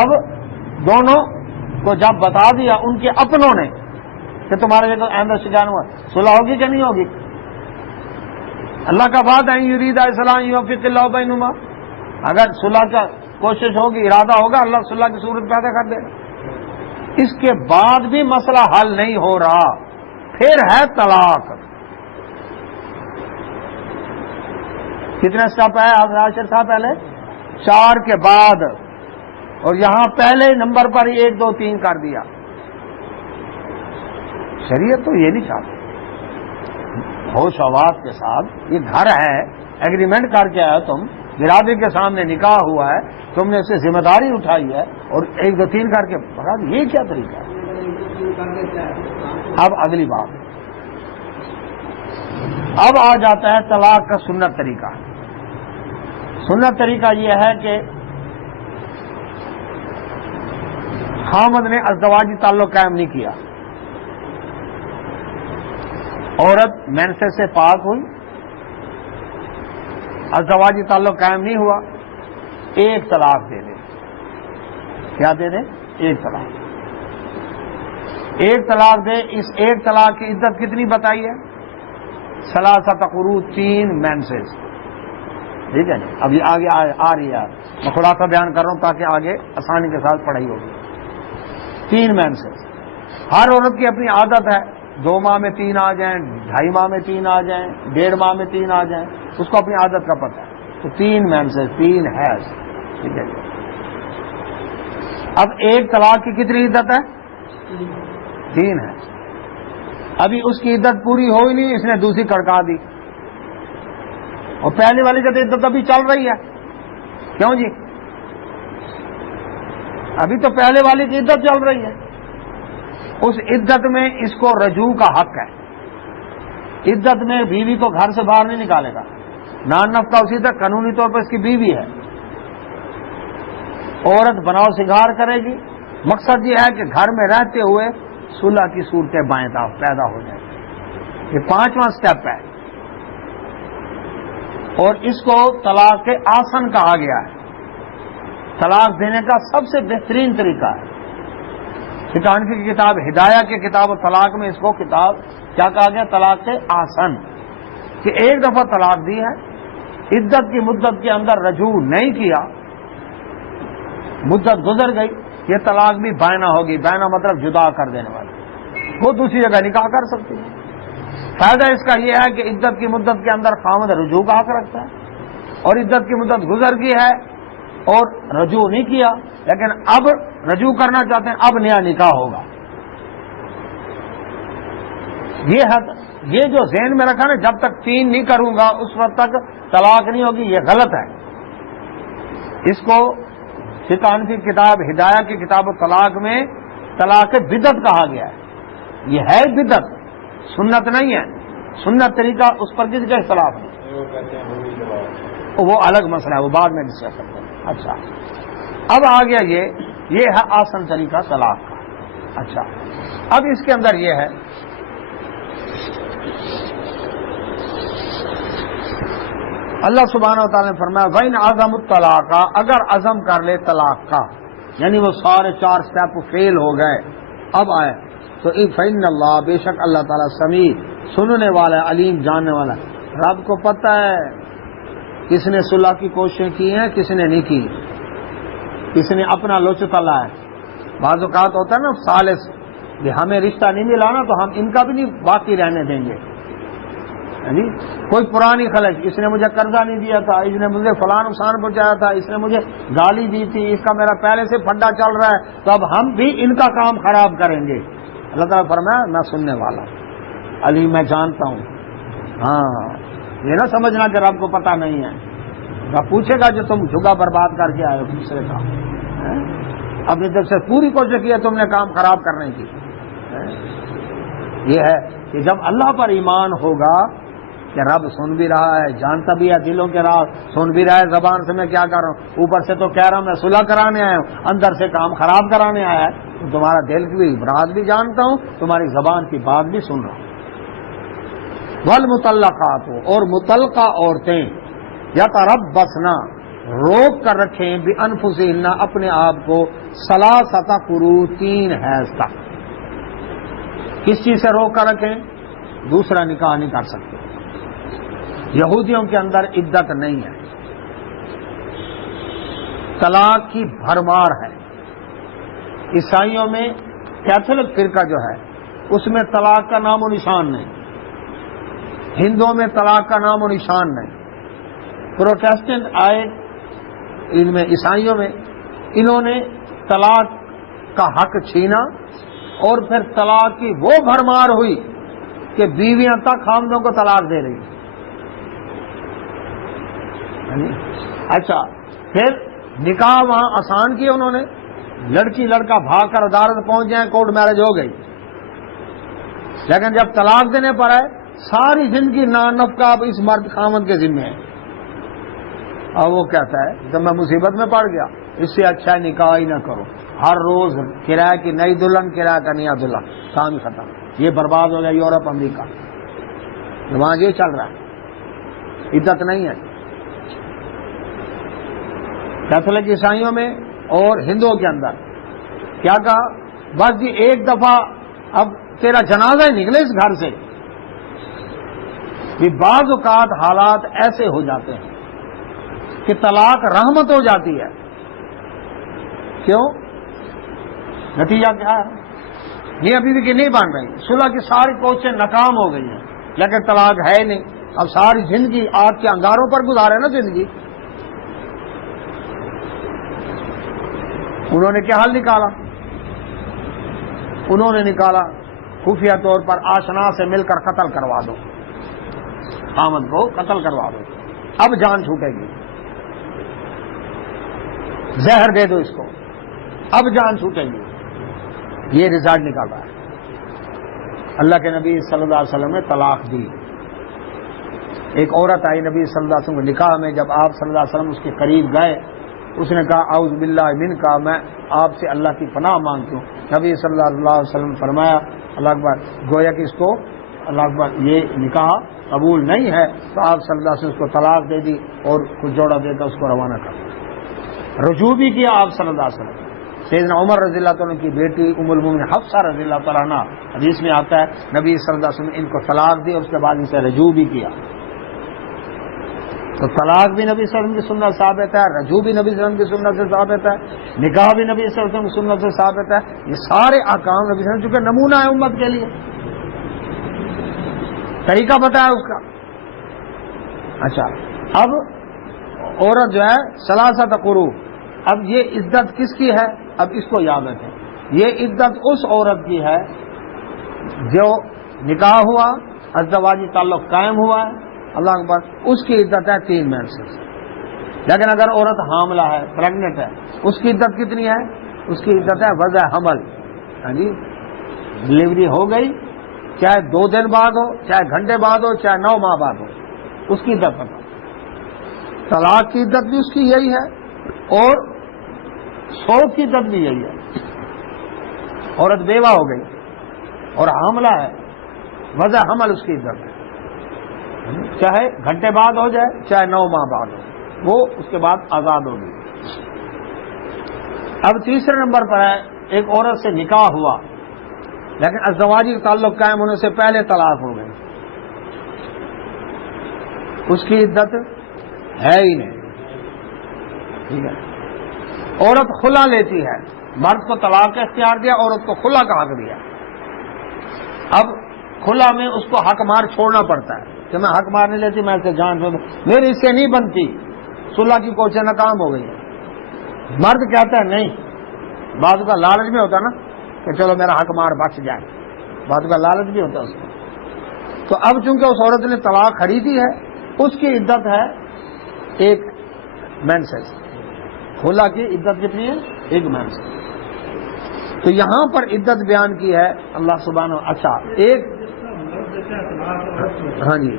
اب دونوں کو جب بتا دیا ان کے اپنوں نے کہ تمہارے تو آئندہ شکایت ہوا، صلح ہوگی کہ نہیں ہوگی؟ اللہ کا بات ہے یرید اصلاح یوفق اللہ بینہما، اگر صلح کا کوشش ہوگی، ارادہ ہوگا، اللہ صلح کی صورت پیدا کر دے گا۔ اس کے بعد بھی مسئلہ حل نہیں ہو رہا، پھر ہے طلاق۔ کتنے اسٹیپ ہے عاشر صاحب؟ پہلے 4 کے بعد، اور یہاں پہلے نمبر پر 1 2 3 کر دیا۔ شریعت تو یہ نہیں چاہتی، ہوش آواز کے ساتھ، یہ گھر ہے، ایگریمنٹ کر کے آیا تم، برادری کے سامنے نکاح ہوا ہے، تم نے اس سے ذمہ داری اٹھائی ہے، اور 1 2 3 کر کے بتا دی، یہ کیا طریقہ ہے؟ اب اگلی بات، اب آ جاتا ہے طلاق کا سنت طریقہ۔ سنت طریقہ یہ ہے کہ خامد نے ازدواجی تعلق قائم نہیں کیا، عورت مینسے سے پاک ہوئی، ازدواجی تعلق قائم نہیں ہوا، 1 طلاق دے دے۔ کیا دے دے؟ 1 طلاق۔ ایک طلاق دے، اس ایک طلاق کی عدت کتنی بتائی ہے؟ ثلاثۃ قروء، 3 مینسز. ٹھیک ہے جی. اب یہ آگے آ رہی ہے، میں خلاصہ بیان کر رہا ہوں تاکہ آگے آسانی کے ساتھ پڑھائی ہوگی. 3 مینسز. ہر عورت کی اپنی عادت ہے، 2 ماہ میں 3 آ جائیں، 2.5 ماہ میں 3 آ جائیں، 1.5 ماہ میں 3 آ جائیں، اس کو اپنی عادت کا پتہ ہے. تو 3 مینسز، 3 حیض. ٹھیک ہے جی. اب ایک طلاق کی کتنی عدت ہے؟ 3 ہے. ابھی اس کی عدت پوری ہوئی نہیں، اس نے دوسری کڑکا دی، اور پہلے والی کی عدت ابھی چل رہی ہے. کیوں جی؟ ابھی تو پہلے والی کی عدت چل رہی ہے. اس عدت میں اس کو رجوع کا حق ہے. عدت میں بیوی کو گھر سے باہر نہیں نکالے گا. نان نفقہ اسی تک قانونی طور پر اس کی بیوی ہے. عورت بناؤ سگار کرے گی. مقصد یہ ہے کہ گھر میں رہتے ہوئے صلح کی صورتیں پیدا ہو جائیں. یہ 5واں سٹیپ ہے، اور اس کو طلاق آسن کہا گیا ہے. طلاق دینے کا سب سے بہترین طریقہ ہے. حنفی کی کتاب ہدایہ کے کتاب طلاق میں اس کو کتاب کیا کہا گیا؟ طلاق آسن. کہ ایک دفعہ طلاق دی ہے، عدت کی مدت کے اندر رجوع نہیں کیا، مدت گزر گئی، یہ طلاق بھی بائنہ ہوگی. بائنہ مطلب جدا کر دینے والی. وہ دوسری جگہ نکاح کر سکتی ہے. فائدہ اس کا یہ ہے کہ عدت کی مدت کے اندر خاوند رجوع کا حق رکھتا ہے، اور عدت کی مدت گزر گئی ہے اور رجوع نہیں کیا، لیکن اب رجوع کرنا چاہتے ہیں، اب نیا نکاح ہوگا. یہ جو ذہن میں رکھا نا، جب تک 3 نہیں کروں گا اس وقت تک طلاق نہیں ہوگی، یہ غلط ہے. اس کو فقہ حنفی کی کتاب ہدایہ کی کتاب طلاق میں طلاق بدعت کہا گیا ہے. یہ ہے بدعت، سنت نہیں ہے. سنت طریقہ اس پر کس کا اختلاف ہے، وہ الگ مسئلہ ہے، وہ بعد میں ڈسکس کرتے ہیں. اچھا، اب آ گیا یہ ہے آسن طریقہ طلاق کا. اچھا، اب اس کے اندر یہ ہے اللہ سبحانہ و تعالیٰ نے فرمایا وَإِنْ عَزَمُ الطَّلَاقَ، اگر عزم کر لے طلاق کا، یعنی وہ سارے 4 سٹیپ فیل ہو گئے، اب آئے تو فَإِنَّ اللَّهَ، بے شک اللہ تعالیٰ سمیع، سننے والا، علیم، جاننے والا. رب کو پتہ ہے کس نے صلح کی کوششیں کی ہیں، کس نے نہیں کی، کس نے اپنا لوچ تلا ہے. بعض اوقات ہوتا ہے نا ثالث، کہ ہمیں رشتہ نہیں ملا نا تو ہم ان کا بھی نہیں باقی رہنے دیں گے. کوئی پرانی خلش، اس نے مجھے قرضہ نہیں دیا تھا، اس نے مجھے فلاں نقصان پہنچایا تھا، اس نے مجھے گالی دی تھی، اس کا میرا پہلے سے پھڈا چل رہا ہے، تو اب ہم بھی ان کا کام خراب کریں گے. اللہ تعالیٰ فرمایا میں سننے والا ہوں، علی میں جانتا ہوں. ہاں، یہ نہ سمجھنا کہ رب کو پتہ نہیں ہے. رب پوچھے گا جو تم جگہ برباد کر کے آئے ہو دوسرے کا، اپنی طرف سے پوری کوشش کی ہے تم نے کام خراب کرنے کی. یہ ہے کہ جب اللہ پر ایمان ہوگا کہ رب سن بھی رہا ہے، جانتا بھی ہے دلوں کے راز، سن بھی رہا ہے زبان سے میں کیا کر رہا ہوں، اوپر سے تو کہہ رہا ہوں میں صلح کرانے آیا ہوں، اندر سے کام خراب کرانے آیا ہے، تو تمہارا دل کی راز بھی جانتا ہوں، تمہاری زبان کی بات بھی سن رہا ہوں. والمطلقات، اور مطلقہ عورتیں یتربصن، روک کر رکھیں بانفسہن، اپنے آپ کو، ثلاثۃ قروء، 3 حیض تک. کس چیز سے روک کر رکھیں؟ دوسرا نکاح نہیں کر سکتے. یہودیوں کے اندر عدت نہیں ہے، طلاق کی بھرمار ہے. عیسائیوں میں کیتھولک فرقہ جو ہے اس میں طلاق کا نام و نشان نہیں، ہندوؤں میں طلاق کا نام و نشان نہیں. پروٹیسٹنٹ آئے ان میں، عیسائیوں میں، انہوں نے طلاق کا حق چھینا، اور پھر طلاق کی وہ بھرمار ہوئی کہ بیویاں تک خامدوں کو طلاق دے رہی. اچھا، پھر نکاح وہاں آسان کیا انہوں نے، لڑکی لڑکا بھاگ کر عدالت پہنچ جائیں، کورٹ میرج ہو گئی. لیکن جب طلاق دینے پر آئے، ساری زندگی نان نفقہ اب اس مرد خامد کے ذمہ ہے. اب وہ کہتا ہے جب میں مصیبت میں پڑ گیا، اس سے اچھا نکاح ہی نہ کرو، ہر روز کرایہ کی نئی دلہن، کرایہ کا نیا دلہن، کام ہی ختم. یہ برباد ہو گیا یورپ، امریکہ، وہاں یہ چل رہا ہے، عدت نہیں ہے. کیتھولک عیسائیوں میں اور ہندوؤں کے اندر کیا کہا؟ بس جی ایک دفعہ اب تیرا جنازہ ہی نکلے اس گھر سے. کہ بعض اوقات حالات ایسے ہو جاتے ہیں کہ طلاق رحمت ہو جاتی ہے. کیوں؟ نتیجہ کیا ہے؟ یہ ابھی بھی کہ نہیں بن رہی. صلح کی ساری کوششیں ناکام ہو گئی ہیں لیکن طلاق ہے نہیں. اب ساری زندگی آگ کے انگاروں پر گزارے نا زندگی. انہوں نے کیا حل نکالا؟ انہوں نے نکالا خفیہ طور پر آشنا سے مل کر قتل کروا دو، خامد کو قتل کروا دو، اب جان چھوٹے گی. زہر دے دو اس کو، اب جان چھوٹے گی. یہ رزلٹ نکال رہا ہے. اللہ کے نبی صلی اللہ علیہ وسلم نے طلاق دی. ایک عورت آئی نبی صلی اللہ علیہ وسلم کے نکاح میں. جب آپ صلی اللہ علیہ وسلم اس کے قریب گئے، اس نے کہا اعوذ باللہ منک، میں آپ سے اللہ کی پناہ مانگتی ہوں. نبی صلی اللہ علیہ وسلم نے فرمایا اللہ اکبر، گویا کہ اس کو اللہ اکبر یہ نکاح قبول نہیں ہے. تو آپ صلی اللہ علیہ وسلم اس کو طلاق دے دی اور کچھ جوڑا دے کر اس کو روانہ کر دیا. رجوع بھی کیا آپ صلی اللہ علیہ وسلم. سیدنا عمر رضی اللہ تعالیٰ کی بیٹی ام المومنین حفصہ رضی اللہ تعالیٰ عنہ، حدیث میں آتا ہے نبی صلی اللہ علیہ وسلم نے ان کو طلاق دی اور اس کے بعد ان سے رجوع بھی کیا. تو طلاق بھی نبی صلی اللہ علیہ وسلم کی سنت ثابت ہے، رجوع بھی نبی صلی اللہ علیہ وسلم کی سنت سے ثابت ہے، نکاح بھی نبی صلی اللہ علیہ وسلم کی سنت سے ثابت ہے. یہ سارے احکام نبی صلی اللہ علیہ وسلم چونکہ نمونہ ہے امت کے لیے. طریقہ بتایا اس کا. اچھا، اب عورت جو ہے ثلاثۃ قروء، اب یہ عدت کس کی ہے؟ اب اس کو یاد رکھیں. یہ عدت اس عورت کی ہے جو نکاح ہوا، ازدواجی تعلق قائم ہوا ہے، اللہ اکبر، اس کی عدت ہے 3 مینسز. لیکن اگر عورت حاملہ ہے، پریگنٹ ہے، اس کی عدت کتنی ہے؟ اس کی عدت ہے وضع حمل. ہاں جی، ڈلیوری ہو گئی، چاہے 2 دن بعد ہو، چاہے گھنٹے بعد ہو، چاہے 9 ماہ بعد ہو، اس کی عدت پتا. طلاق کی عدت بھی اس کی یہی ہے اور شوق کی عدت بھی یہی ہے. عورت بیوہ ہو گئی اور حاملہ ہے، وضع حمل اس کی عدت ہے، چاہے گھنٹے بعد ہو جائے چاہے 9 ماہ بعد ہو، وہ اس کے بعد آزاد ہوگی. اب تیسرے نمبر پر ہے ایک عورت سے نکاح ہوا لیکن ازدواجی تعلق قائم ہونے سے پہلے طلاق ہو گئی، اس کی عدت ہے ہی نہیں. ٹھیک ہے. عورت خلا لیتی ہے، مرد کو طلاق کا اختیار دیا، عورت کو خلا کا حق دیا. اب خلا میں اس کو حق مار چھوڑنا پڑتا ہے کہ میں حق مار نہیں لیتی، میں اسے جان چھوڑ دوں، میری اس سے نہیں بنتی. صلح کی کوششیں ناکام ہو گئی ہے. مرد کہتا ہے نہیں، بعض کا لالچ بھی ہوتا نا کہ چلو میرا حق مار بچ جائے، بعض کا لالچ بھی ہوتا ہے اس کو. تو اب چونکہ اس عورت نے طلاق خریدی ہے، اس کی عدت ہے 1 مینسز. خلا کی عدت کتنی ہے؟ 1 مینسز. تو یہاں پر عدت بیان کی ہے اللہ سبحانہ. اچھا، ایک ہاں جی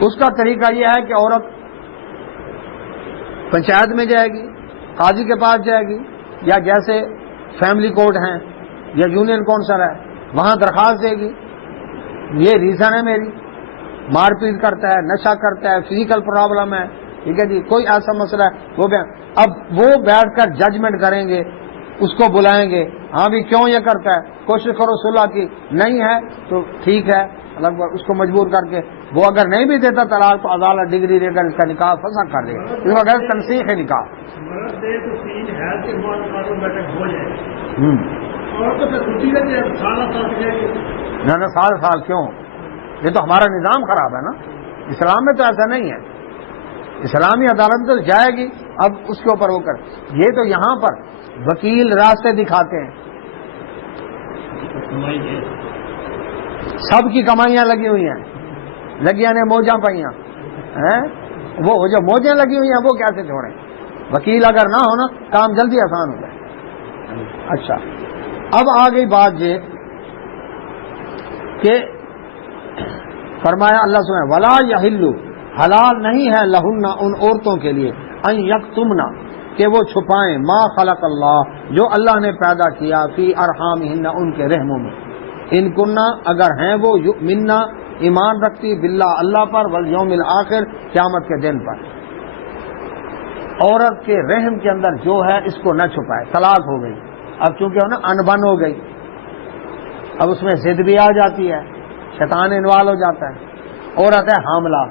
اس کا طریقہ یہ ہے کہ عورت پنچایت میں جائے گی، قاضی کے پاس جائے گی، یا جیسے فیملی کورٹ ہیں یا یونین کونسل ہے وہاں درخواست دے گی یہ ریزن ہے میری، مار پیٹ کرتا ہے، نشہ کرتا ہے، فزیکل پرابلم ہے، ٹھیک ہے جی، کوئی ایسا مسئلہ ہے وہ اب وہ بیٹھ کر ججمنٹ کریں گے، اس کو بلائیں گے، ہاں بھی کیوں یہ کرتا ہے، کوشش کرو صلح کی، نہیں ہے تو ٹھیک ہے، اس کو مجبور کر کے، وہ اگر نہیں بھی دیتا طلاق تو عدالت ڈگری دے کر اس کا نکاح فسخ کر دے. اس وغیرہ تنسیخ ہے نکاح. نہ سال کیوں، یہ تو ہمارا نظام خراب ہے نا. اسلام میں تو ایسا نہیں ہے، اسلامی عدالت تو جائے گی. اب اس کے اوپر ہو کر یہ تو یہاں پر وکیل راستے دکھاتے ہیں، سب کی کمائیاں لگی ہوئی ہیں، لگیاں نے موجاں پائیاں، وہ جو موجیں لگی ہوئی ہیں وہ کیسے چھوڑیں. وکیل اگر نہ ہونا کام جلدی آسان ہو جائے. اچھا، اب آ گئی بات یہ کہ فرمایا اللہ سبحانہ ولا یحل، حلال نہیں ہے لہن ان عورتوں کے لیے، ان یکتمنا کہ وہ چھپائیں، ما خلق اللہ جو اللہ نے پیدا کیا، فی ارحامہن ان کے رحموں میں، ان کننا اگر ہیں وہ یؤمننا ایمان رکھتی، باللہ اللہ پر، والیوم الآخر قیامت کے دن پر. عورت کے رحم کے اندر جو ہے اس کو نہ چھپائے. طلاق ہو گئی, اب چونکہ نا انبن ہو گئی, اب اس میں ضد بھی آ جاتی ہے, شیطان انوالو ہو جاتا ہے. عورت ہے حاملہ,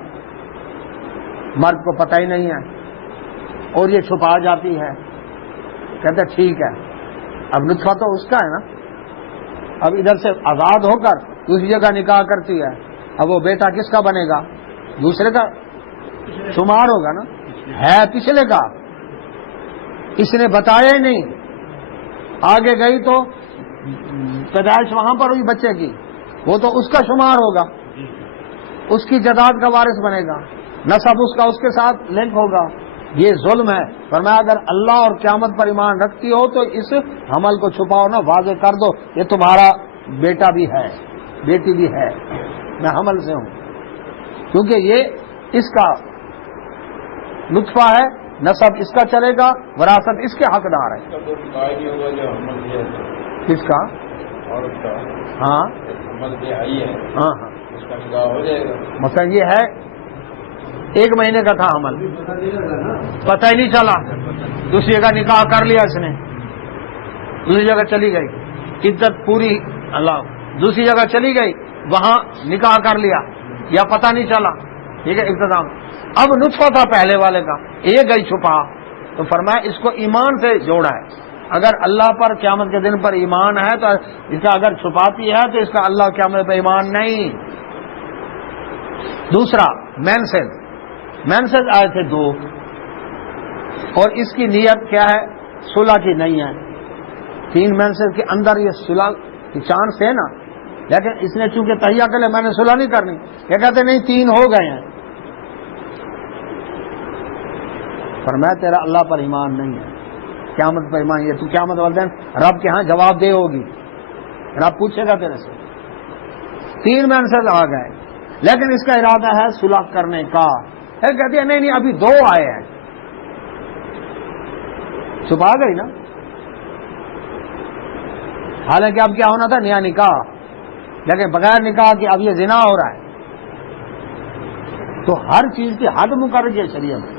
مرد کو پتہ ہی نہیں ہے اور یہ چھپا جاتی ہے, کہتے ٹھیک ہے, اب نطفہ تو اس کا ہے نا, اب ادھر سے آزاد ہو کر دوسری جگہ نکاح کرتی ہے, اب وہ بیٹا کس کا بنے گا؟ دوسرے کا شمار ہوگا نا, ہے پچھلے کا, اس نے بتایا ہی نہیں, آگے گئی تو پیدائش وہاں پر ہوئی بچے کی, وہ تو اس کا شمار ہوگا, اس کی جائیداد کا وارث بنے گا, نسب اس کا اس کے ساتھ لنک ہوگا. یہ ظلم ہے. فرمایا اگر اللہ اور قیامت پر ایمان رکھتی ہو تو اس حمل کو چھپاؤ نہ, واضح کر دو یہ تمہارا بیٹا بھی ہے, بیٹی بھی ہے, میں حمل سے ہوں, کیونکہ یہ اس کا نطفہ ہے, نسب اس کا چلے گا, وراثت اس کے حقدار ہے. کس کا؟ ہاں ہاں ہاں, مثلا یہ ہے 1 مہینے کا تھا حمل, پتہ ہی نہیں چلا, دوسری جگہ نکاح کر لیا اس نے, دوسری جگہ چلی گئی, عدت پوری, اللہ دوسری جگہ چلی گئی, وہاں نکاح کر لیا یا پتہ نہیں چلا, ٹھیک ہے اقتدام. اب نطفہ تھا پہلے والے کا, یہ گئی چھپا, تو فرمایا اس کو ایمان سے جوڑا ہے. اگر اللہ پر قیامت کے دن پر ایمان ہے تو اس کا اگر چھپاتی ہے تو اس کا اللہ قیامت پر ایمان نہیں. دوسرا مینسز آئے تھے 2, اور اس کی نیت کیا ہے؟ صلح کی نہیں ہے. 3 مینسز کے اندر یہ صلح کی چانس ہے نا, لیکن اس نے چونکہ تہیہ کر لیا میں نے صلح نہیں کرنی, یہ کہتے نہیں 3 ہو گئے ہیں. فرمایا تیرا اللہ پر ایمان نہیں ہے, قیامت پر ایمان. یہ تو قیامت والے دن رب کے ہاں جواب دے ہوگی, رب پوچھے گا تیرے سے. 3 مینسز آ گئے, لیکن اس کا ارادہ ہے صلح کرنے کا. کہتی ہے نہیں ابھی 2 آئے ہیں, چھپا گئی نا, حالانکہ اب کیا ہونا تھا؟ نیا نکاح, لیکن بغیر نکاح کہ اب یہ زنا ہو رہا ہے. تو ہر چیز کی حد مقرر ہے شریعت میں,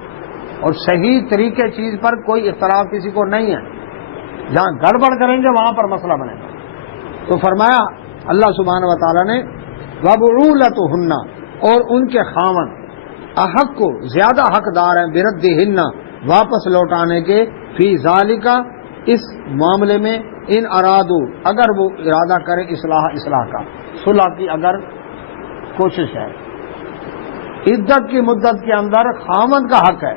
اور صحیح طریقے چیز پر کوئی اختلاف کسی کو نہیں ہے. جہاں گڑبڑ کریں گے وہاں پر مسئلہ بنے گا. تو فرمایا اللہ سبحانہ و تعالیٰ نے وَبُعُولَتُهُنَّ, اور ان کے خاوند احق کو زیادہ حقدار ہیں, بِرَدِّهِنَّ, واپس لوٹانے کے, فی ذالک, اس معاملے میں, ان ارادو, اگر وہ ارادہ کرے اصلاح کا, صلح کی اگر کوشش ہے. عدت کی مدت کے اندر خاوند کا حق ہے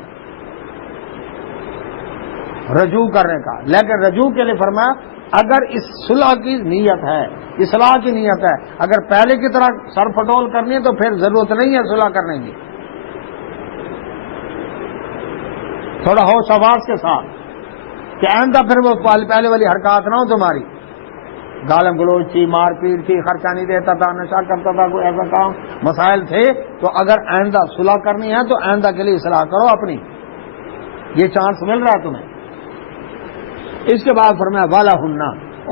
رجوع کرنے کا, لیکن رجوع کے لیے فرمایا اگر اس صلح کی نیت ہے, اصلاح کی نیت ہے, اگر پہلے کی طرح سر پٹول کرنی ہے تو پھر ضرورت نہیں ہے صلح کرنے کی. تھوڑا ہوش آواز کے ساتھ کہ آئندہ پھر وہ پہلے والی حرکات نہ ہو تمہاری, گالم گلوچ تھی, مار پیٹ تھی, خرچہ نہیں دیتا تھا, نشہ کرتا تھا, کوئی ایسا کام مسائل تھے. تو اگر آئندہ صلح کرنی ہے تو آئندہ کے لیے اصلاح کرو اپنی, یہ چانس مل رہا ہے تمہیں. اس کے بعد فرمایا وَلَهُنَّ,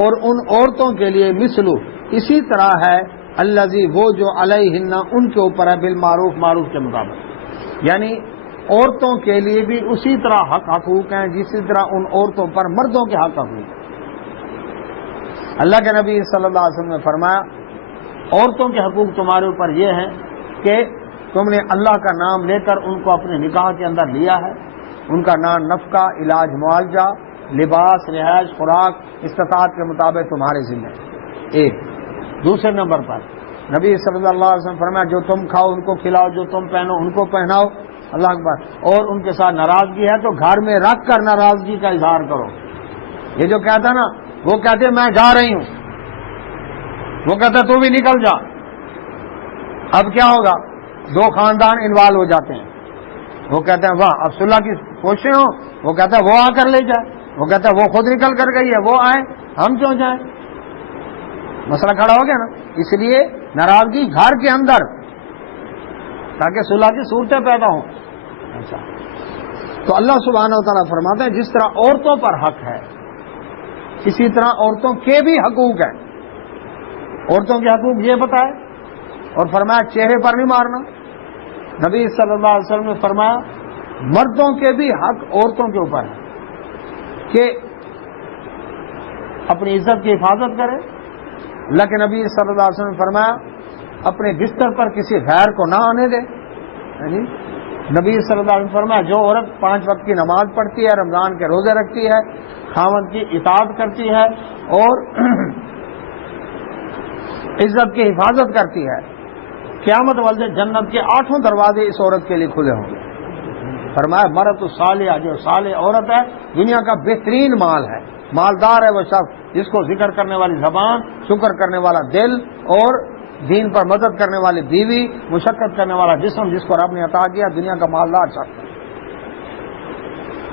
اور ان عورتوں کے لیے مثلو, اسی طرح ہے, الذی, وہ جو علیہن, ان کے اوپر ہے, بالمعروف, معروف کے مطابق. یعنی عورتوں کے لیے بھی اسی طرح حقوق ہیں جسی طرح ان عورتوں پر مردوں کے حقوق ہیں. اللہ کے نبی صلی اللہ علیہ وسلم نے فرمایا عورتوں کے حقوق تمہارے اوپر یہ ہیں کہ تم نے اللہ کا نام لے کر ان کو اپنے نکاح کے اندر لیا ہے, ان کا نام, نفقہ, علاج, معالجہ, لباس, رہائش, خوراک استطاعت کے مطابق تمہارے ذمہ. ایک. دوسرے نمبر پر نبی صلی اللہ علیہ وسلم فرمایا جو تم کھاؤ ان کو کھلاؤ, جو تم پہنو ان کو پہناؤ, اللہ اکبر. اور ان کے ساتھ ناراضگی ہے تو گھر میں رکھ کر ناراضگی کا اظہار کرو. یہ جو کہتا نا, وہ کہتے میں جا رہی ہوں, وہ کہتا تو بھی نکل جا. اب کیا ہوگا؟ 2 خاندان انوالو ہو جاتے ہیں. وہ کہتے ہیں واہ اب صلح کی کوششیں ہوں, وہ کہتا ہے وہ آ کر لے جائے, وہ کہتا ہے وہ خود نکل کر گئی ہے, وہ آئے, ہم کیوں جائیں؟ مسئلہ کھڑا ہو گیا نا. اس لیے ناراضگی گھر کے اندر, تاکہ صلح کی صورتیں پیدا ہوں. اچھا, تو اللہ سبحانہ و تعالیٰ فرماتے ہیں جس طرح عورتوں پر حق ہے اسی طرح عورتوں کے بھی حقوق ہیں. عورتوں کے حقوق یہ بتائے, اور فرمایا چہرے پر نہیں مارنا. نبی صلی اللہ علیہ وسلم نے فرمایا مردوں کے بھی حق عورتوں کے اوپر ہے کہ اپنی عزت کی حفاظت کرے. لیکن نبی صلی اللہ علیہ وسلم نے فرمایا اپنے بستر پر کسی غیر کو نہ آنے دے. نبی صلی اللہ علیہ وسلم نے فرمایا جو عورت 5 وقت کی نماز پڑھتی ہے, رمضان کے روزے رکھتی ہے, خاوند کی اطاعت کرتی ہے اور عزت کی حفاظت کرتی ہے, قیامت والے جنت کے 8 دروازے اس عورت کے لیے کھلے ہوں گے. فرمایا مرد الصالحہ, جو صالح عورت ہے دنیا کا بہترین مال ہے, مالدار ہے وہ شخص جس کو ذکر کرنے والی زبان, شکر کرنے والا دل اور دین پر مدد کرنے والی بیوی, مشقت کرنے والا جسم جس کو رب نے عطا کیا, دنیا کا مالدار شخص ہے.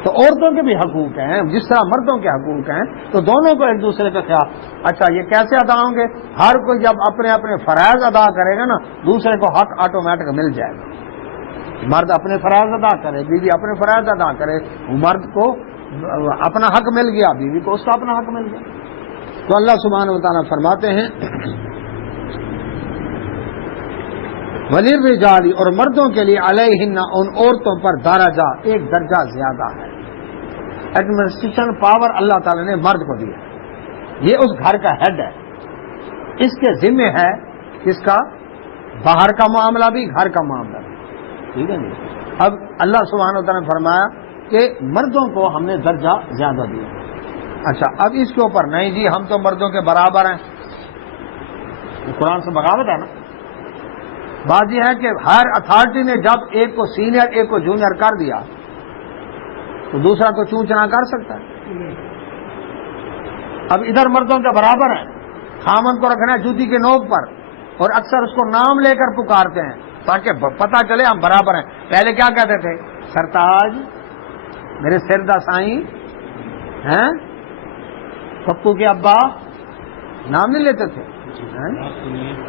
تو عورتوں کے بھی حقوق ہیں جس طرح مردوں کے حقوق ہیں, تو دونوں کو ایک دوسرے کا خیال. اچھا یہ کیسے ادا ہوں گے؟ ہر کوئی جب اپنے اپنے فرائض ادا کرے گا نا, دوسرے کو حق آٹومیٹک مل جائے گا. مرد اپنے فرائض ادا کرے, بیوی اپنے فرائض ادا کرے, مرد کو اپنا حق مل گیا, بیوی کو اس کا اپنا حق مل گیا. تو اللہ سبحانہ و تعالیٰ فرماتے ہیں وَلِلرِّجَالِ, اور مردوں کے لیے علیہن, ان عورتوں پر درجہ, ایک درجہ زیادہ ہے. ایڈمنسٹریشن پاور اللہ تعالیٰ نے مرد کو دیا, یہ اس گھر کا ہیڈ ہے, اس کے ذمہ ہے کس کا؟ باہر کا معاملہ بھی, گھر کا معاملہ بھی. ٹھیک ہے جی. اب اللہ سبحانہ و تعالیٰ نے فرمایا کہ مردوں کو ہم نے درجہ زیادہ دیا. اچھا اب اس کے اوپر نہیں جی ہم تو مردوں کے برابر ہیں, قرآن سے بغاوت ہے نا. بات یہ ہے کہ ہر اتھارٹی نے جب ایک کو سینئر ایک کو جونیئر کر دیا تو دوسرا کو چون چنا کر سکتا ہے. اب ادھر مردوں کے برابر ہیں, خامن کو رکھنا ہے جوتی کے نوک پر, اور اکثر اس کو نام لے کر پکارتے ہیں تاکہ پتہ چلے ہم برابر ہیں. پہلے کیا کہتے تھے؟ سرتاج, میرے سر دا سائیں, ہیں پپو کے ابا, نام نہیں لیتے تھے.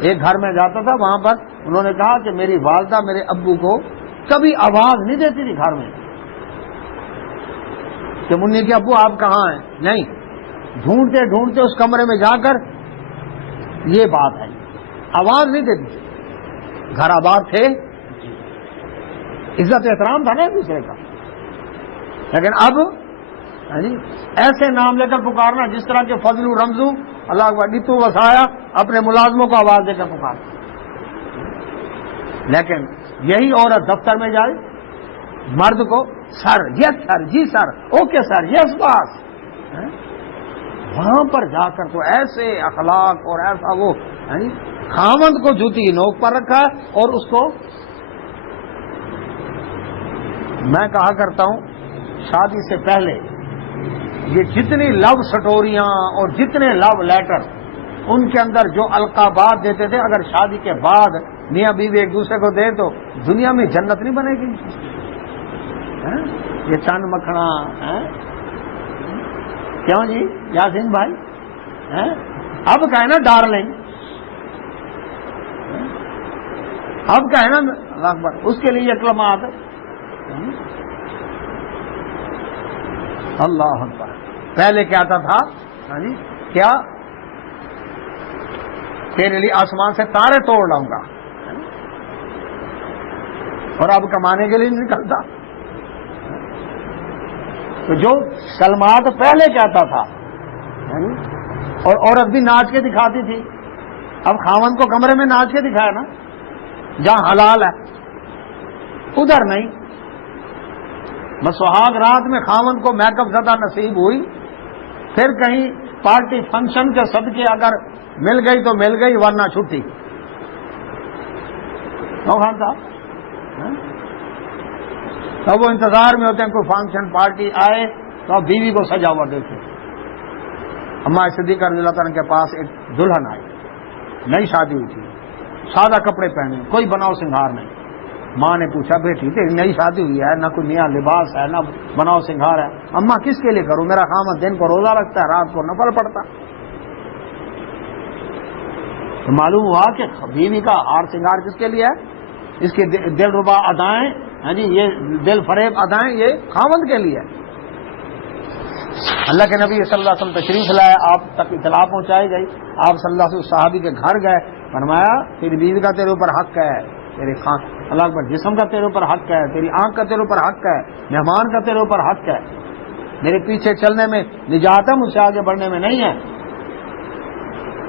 ایک گھر میں جاتا تھا, وہاں پر انہوں نے کہا کہ میری والدہ میرے ابو کو کبھی آواز نہیں دیتی تھی گھر میں کہ منی کے ابو آپ کہاں ہیں, نہیں, ڈھونڈتے ڈھونڈتے اس کمرے میں جا کر یہ بات ہے, آواز نہیں دیتی تھی. گھر آباد تھے, عزت احترام تھا نا ایک دوسرے کا. لیکن اب ایسے نام لے کر پکارنا جس طرح کے فضل رمزو, اللہ اکبر, ڈیتو وسایا, اپنے ملازموں کو آواز دے کر پکارنا. لیکن یہی عورت دفتر میں جائے, مرد کو سر, یس سر, جی سر, اوکے سر, یس باس, وہاں پر جا کر تو ایسے اخلاق اور ایسا وہ خامند کو جوتی نوک پر رکھا اور اس کو, میں کہا کرتا ہوں شادی سے پہلے یہ جتنی لو سٹوریاں اور جتنے لو لیٹر ان کے اندر جو القابات دیتے تھے, اگر شادی کے بعد میاں بیوی ایک دوسرے کو دے تو دنیا میں جنت نہیں بنے گی. یہ چاند مکھنا, کیوں جی یاسین بھائی, اب کہے نا ڈارلنگ, اب کہے نا اللہ اکبر, اس کے لیے اکلمات. اللہ اکبر. پہلے کیا تھا کیا تیرے لیے آسمان سے تارے توڑ لاؤں گا, اور اب کمانے کے لیے نہیں نکلتا. تو جو کلمات پہلے کہتا تھا اور عورت بھی ناچ کے دکھاتی تھی, اب خاوند کو کمرے میں ناچ کے دکھایا نا, جہاں حلال ہے ادھر نہیں. بس سہاگ رات میں خاوند کو میک اپ زدہ نصیب ہوئی, پھر کہیں پارٹی فنکشن کے صدقے اگر مل گئی تو مل گئی, ورنہ چھٹی. خان صاحب تب وہ انتظار میں ہوتے ہیں کوئی فنکشن پارٹی آئے تو اب بیوی کو سجا ہوا دیکھتے. اما صدیقہ رضی اللہ تعالیٰ کے پاس ایک دلہن آئی, نئی شادی ہوئی تھی, سادہ کپڑے پہنے, کوئی بناؤ سنگھار نہیں. ماں نے پوچھا بیٹی تیری نئی شادی ہوئی ہے, نہ کوئی نیا لباس ہے, نہ بناؤ سنگھار ہے. اما کس کے لیے کروں, میرا خامد دن کو روزہ رکھتا ہے, رات کو نفل پڑتا. تو معلوم ہوا کہ بیوی کا ہار سنگھار کس کے لیے ہے, اس کی دل ربا ادائیں, جی یہ دل فریب ادائیں یہ خامد کے لیے. اللہ کے نبی صلی اللہ علیہ وسلم تشریف لائے, آپ تک اطلاع پہنچائی گئی. آپ صلی اللہ علیہ وسلم صحابی کے گھر گئے, فرمایا تیری بیوی کا تیرے اوپر حق ہے, تیری اللہ اکبر جسم کا تیرے اوپر حق ہے، تیری آنکھ کا تیرے اوپر حق ہے، مہمان کا تیرے اوپر حق ہے، میرے پیچھے چلنے میں نجات ہے، مجھ سے آگے بڑھنے میں نہیں ہے۔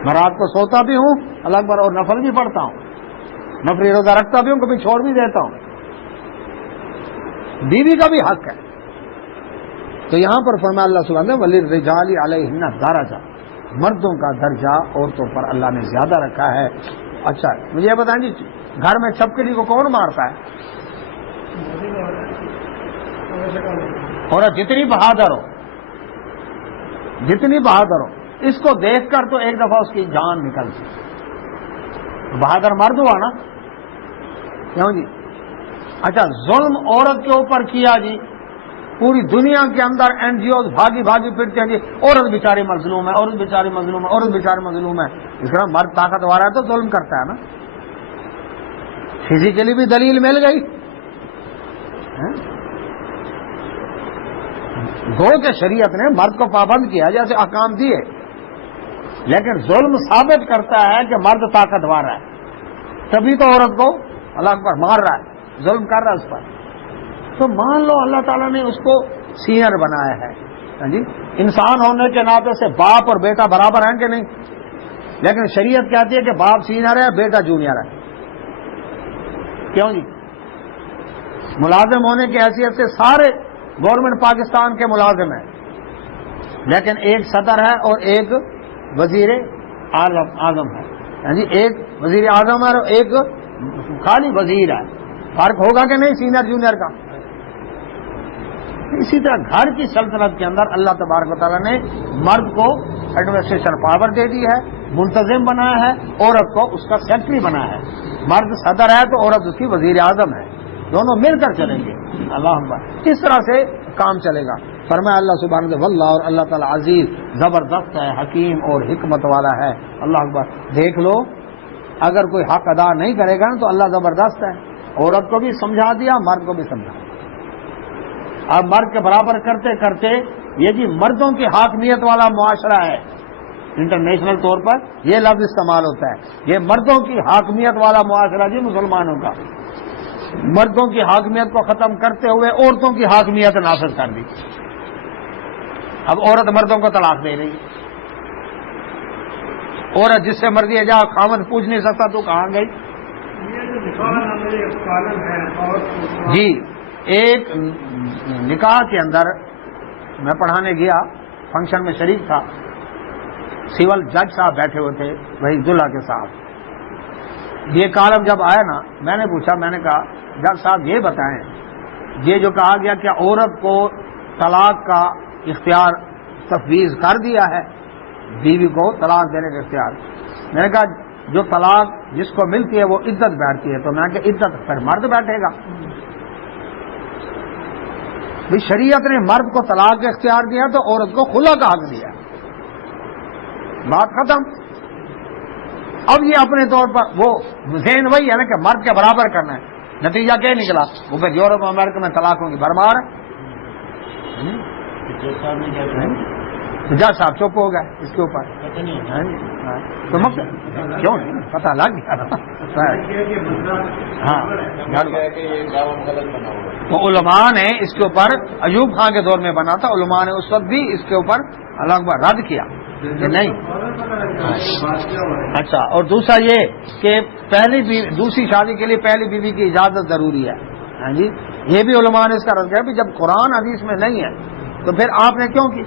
میں رات کو سوتا بھی ہوں اللہ اکبر اور نفل بھی پڑھتا ہوں، نفلی روزہ رکھتا بھی ہوں، کبھی چھوڑ بھی دیتا ہوں، بیوی کا بھی حق ہے۔ تو یہاں پر فرمایا اللہ سبحانہ وَلِلرِّجَالِ عَلَيْهِنَّ دَرَجَةٌ، مردوں کا درجہ عورتوں پر اللہ نے زیادہ رکھا ہے۔ اچھا مجھے یہ بتائیں جی گھر میں چھپکلی کو کون مارتا ہے؟ عورت جتنی بہادر ہو، جتنی بہادر ہو، اس کو دیکھ کر تو ایک دفعہ اس کی جان نکلتی، بہادر مرد ہوا نا، کیوں جی؟ اچھا ظلم عورت کے اوپر کیا جی، پوری دنیا کے اندر این جی اوز بھاگی بھاگی پھرتے ہیں جی، عورت بیچاری مظلوم ہے، عورت بیچاری مظلوم ہے، عورت بیچاری مظلوم ہے۔ اس طرح مرد طاقتور ہے تو ظلم کرتا ہے نا، فزیکلی بھی دلیل مل گئی، گو کہ شریعت نے مرد کو پابند کیا جیسے احکام دیے، لیکن ظلم ثابت کرتا ہے کہ مرد طاقتور ہے، تبھی تو عورت کو اللہ اکبر مار رہا ہے، ظلم کر رہا ہے اس پر۔ تو مان لو اللہ تعالیٰ نے اس کو سینئر بنایا ہے، جی انسان ہونے کے ناطے سے باپ اور بیٹا برابر ہیں کہ نہیں؟ لیکن شریعت کہتی ہے کہ باپ سینئر ہے، بیٹا جونیئر ہے، کیوں جی؟ ملازم ہونے کی حیثیت سے سارے گورنمنٹ پاکستان کے ملازم ہیں، لیکن ایک صدر ہے اور ایک وزیر اعظم ہے، جی ایک وزیر اعظم ہے اور ایک خالی وزیر ہے، فرق ہوگا کہ نہیں سینئر جونیئر کا؟ اسی طرح گھر کی سلطنت کے اندر اللہ تبارک و تعالیٰ نے مرد کو ایڈمنسٹریشن پاور دے دی ہے، منتظم بنایا ہے، عورت کو اس کا سیکرٹری بنایا ہے۔ مرد صدر ہے تو عورت اس کی وزیر اعظم ہے، دونوں مل کر چلیں گے، اللہ اکبر، اس طرح سے کام چلے گا۔ فرمایا اللہ سبحانہ واللہ، اور اللہ تعالیٰ عزیز زبردست ہے، حکیم اور حکمت والا ہے، اللہ اکبر۔ دیکھ لو اگر کوئی حق ادا نہیں کرے گا تو اللہ زبردست ہے، عورت کو بھی سمجھا دیا، مرد کو بھی سمجھا۔ اب مرد کے برابر کرتے کرتے یہ جی مردوں کی حاکمیت والا معاشرہ ہے، انٹرنیشنل طور پر یہ لفظ استعمال ہوتا ہے، یہ مردوں کی حاکمیت والا معاشرہ جی مسلمانوں کا، مردوں کی حاکمیت کو ختم کرتے ہوئے عورتوں کی حاکمیت نافذ کر دی۔ اب عورت مردوں کو طلاق دے رہی ہے، عورت جس سے مرضی ہے جا، خاوند پوچھ نہیں سکتا تو کہاں گئی؟ جی ایک نکاح کے اندر میں پڑھانے گیا، فنکشن میں شریک تھا، سول جج صاحب بیٹھے ہوئے تھے وہی دلہا کے ساتھ۔ یہ کالم جب آیا نا میں نے پوچھا، میں نے کہا جج صاحب یہ بتائیں یہ جو کہا گیا کہ عورت کو طلاق کا اختیار تفویض کر دیا ہے، بیوی کو طلاق دینے کا اختیار، میں نے کہا جو طلاق جس کو ملتی ہے وہ عدت بیٹھتی ہے، تو میں نے کہا عدت پھر مرد بیٹھے گا؟ بھی شریعت نے مرد کو طلاق کا اختیار دیا تو عورت کو خلا کا حق دیا، بات ختم۔ اب یہ اپنے طور پر وہ ذہن وہی ہے نا کہ مرد کے برابر کرنا ہے، نتیجہ کیا نکلا؟ وہ پھر یورپ امریکہ میں طلاقوں کی بھرمار ہے۔ جج صاحب چپ ہو گئے اس کے اوپر، تو کیوں نہیں پتہ لگ گیا؟ ہاں تو علماء نے اس کے اوپر ایوب خان کے دور میں بنا تھا، علماء نے اس وقت بھی اس کے اوپر اللہ اکبر رد کیا کہ نہیں۔ اچھا اور دوسرا یہ کہ دوسری شادی کے لیے پہلی بیوی کی اجازت ضروری ہے، ہاں جی یہ بھی علماء نے اس کا رد کیا، جب قرآن حدیث میں نہیں ہے تو پھر آپ نے کیوں کی؟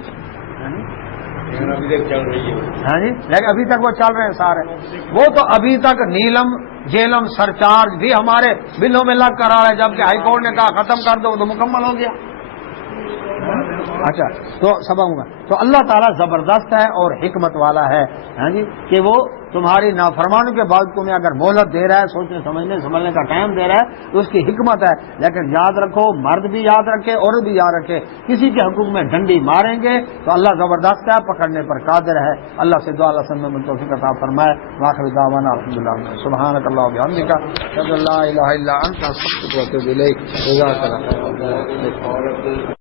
ہاں جی لیکن ابھی تک وہ چل رہے ہیں سارے، وہ تو ابھی تک نیلم جیلم سرچارج بھی ہمارے بلوں میں لگ کر آ رہا ہے، جبکہ ہائی کورٹ نے کہا ختم کر دو تو مکمل ہو گیا۔ اچھا تو سبق ہوگا تو اللہ تعالیٰ زبردست ہے اور حکمت والا ہے، ہاں جی کہ وہ تمہاری نافرمانیوں کے بعد تمہیں اگر مہلت دے رہا ہے، سوچنے سمجھنے کا ٹائم دے رہا ہے تو اس کی حکمت ہے، لیکن یاد رکھو مرد بھی یاد رکھے عورت بھی یاد رکھے، کسی کے حقوق میں ڈنڈی ماریں گے تو اللہ زبردست ہے، پکڑنے پر قادر ہے۔ اللہ سے دعا اللہ سن میں توفیق عطا فرمائے۔ واخر دعوانا الحمدللہ سبحانک اللہم و بحمدک اشہد ان لا الہ الا انت استغفرک و اتوب الیک۔ جزاک اللہ خیر۔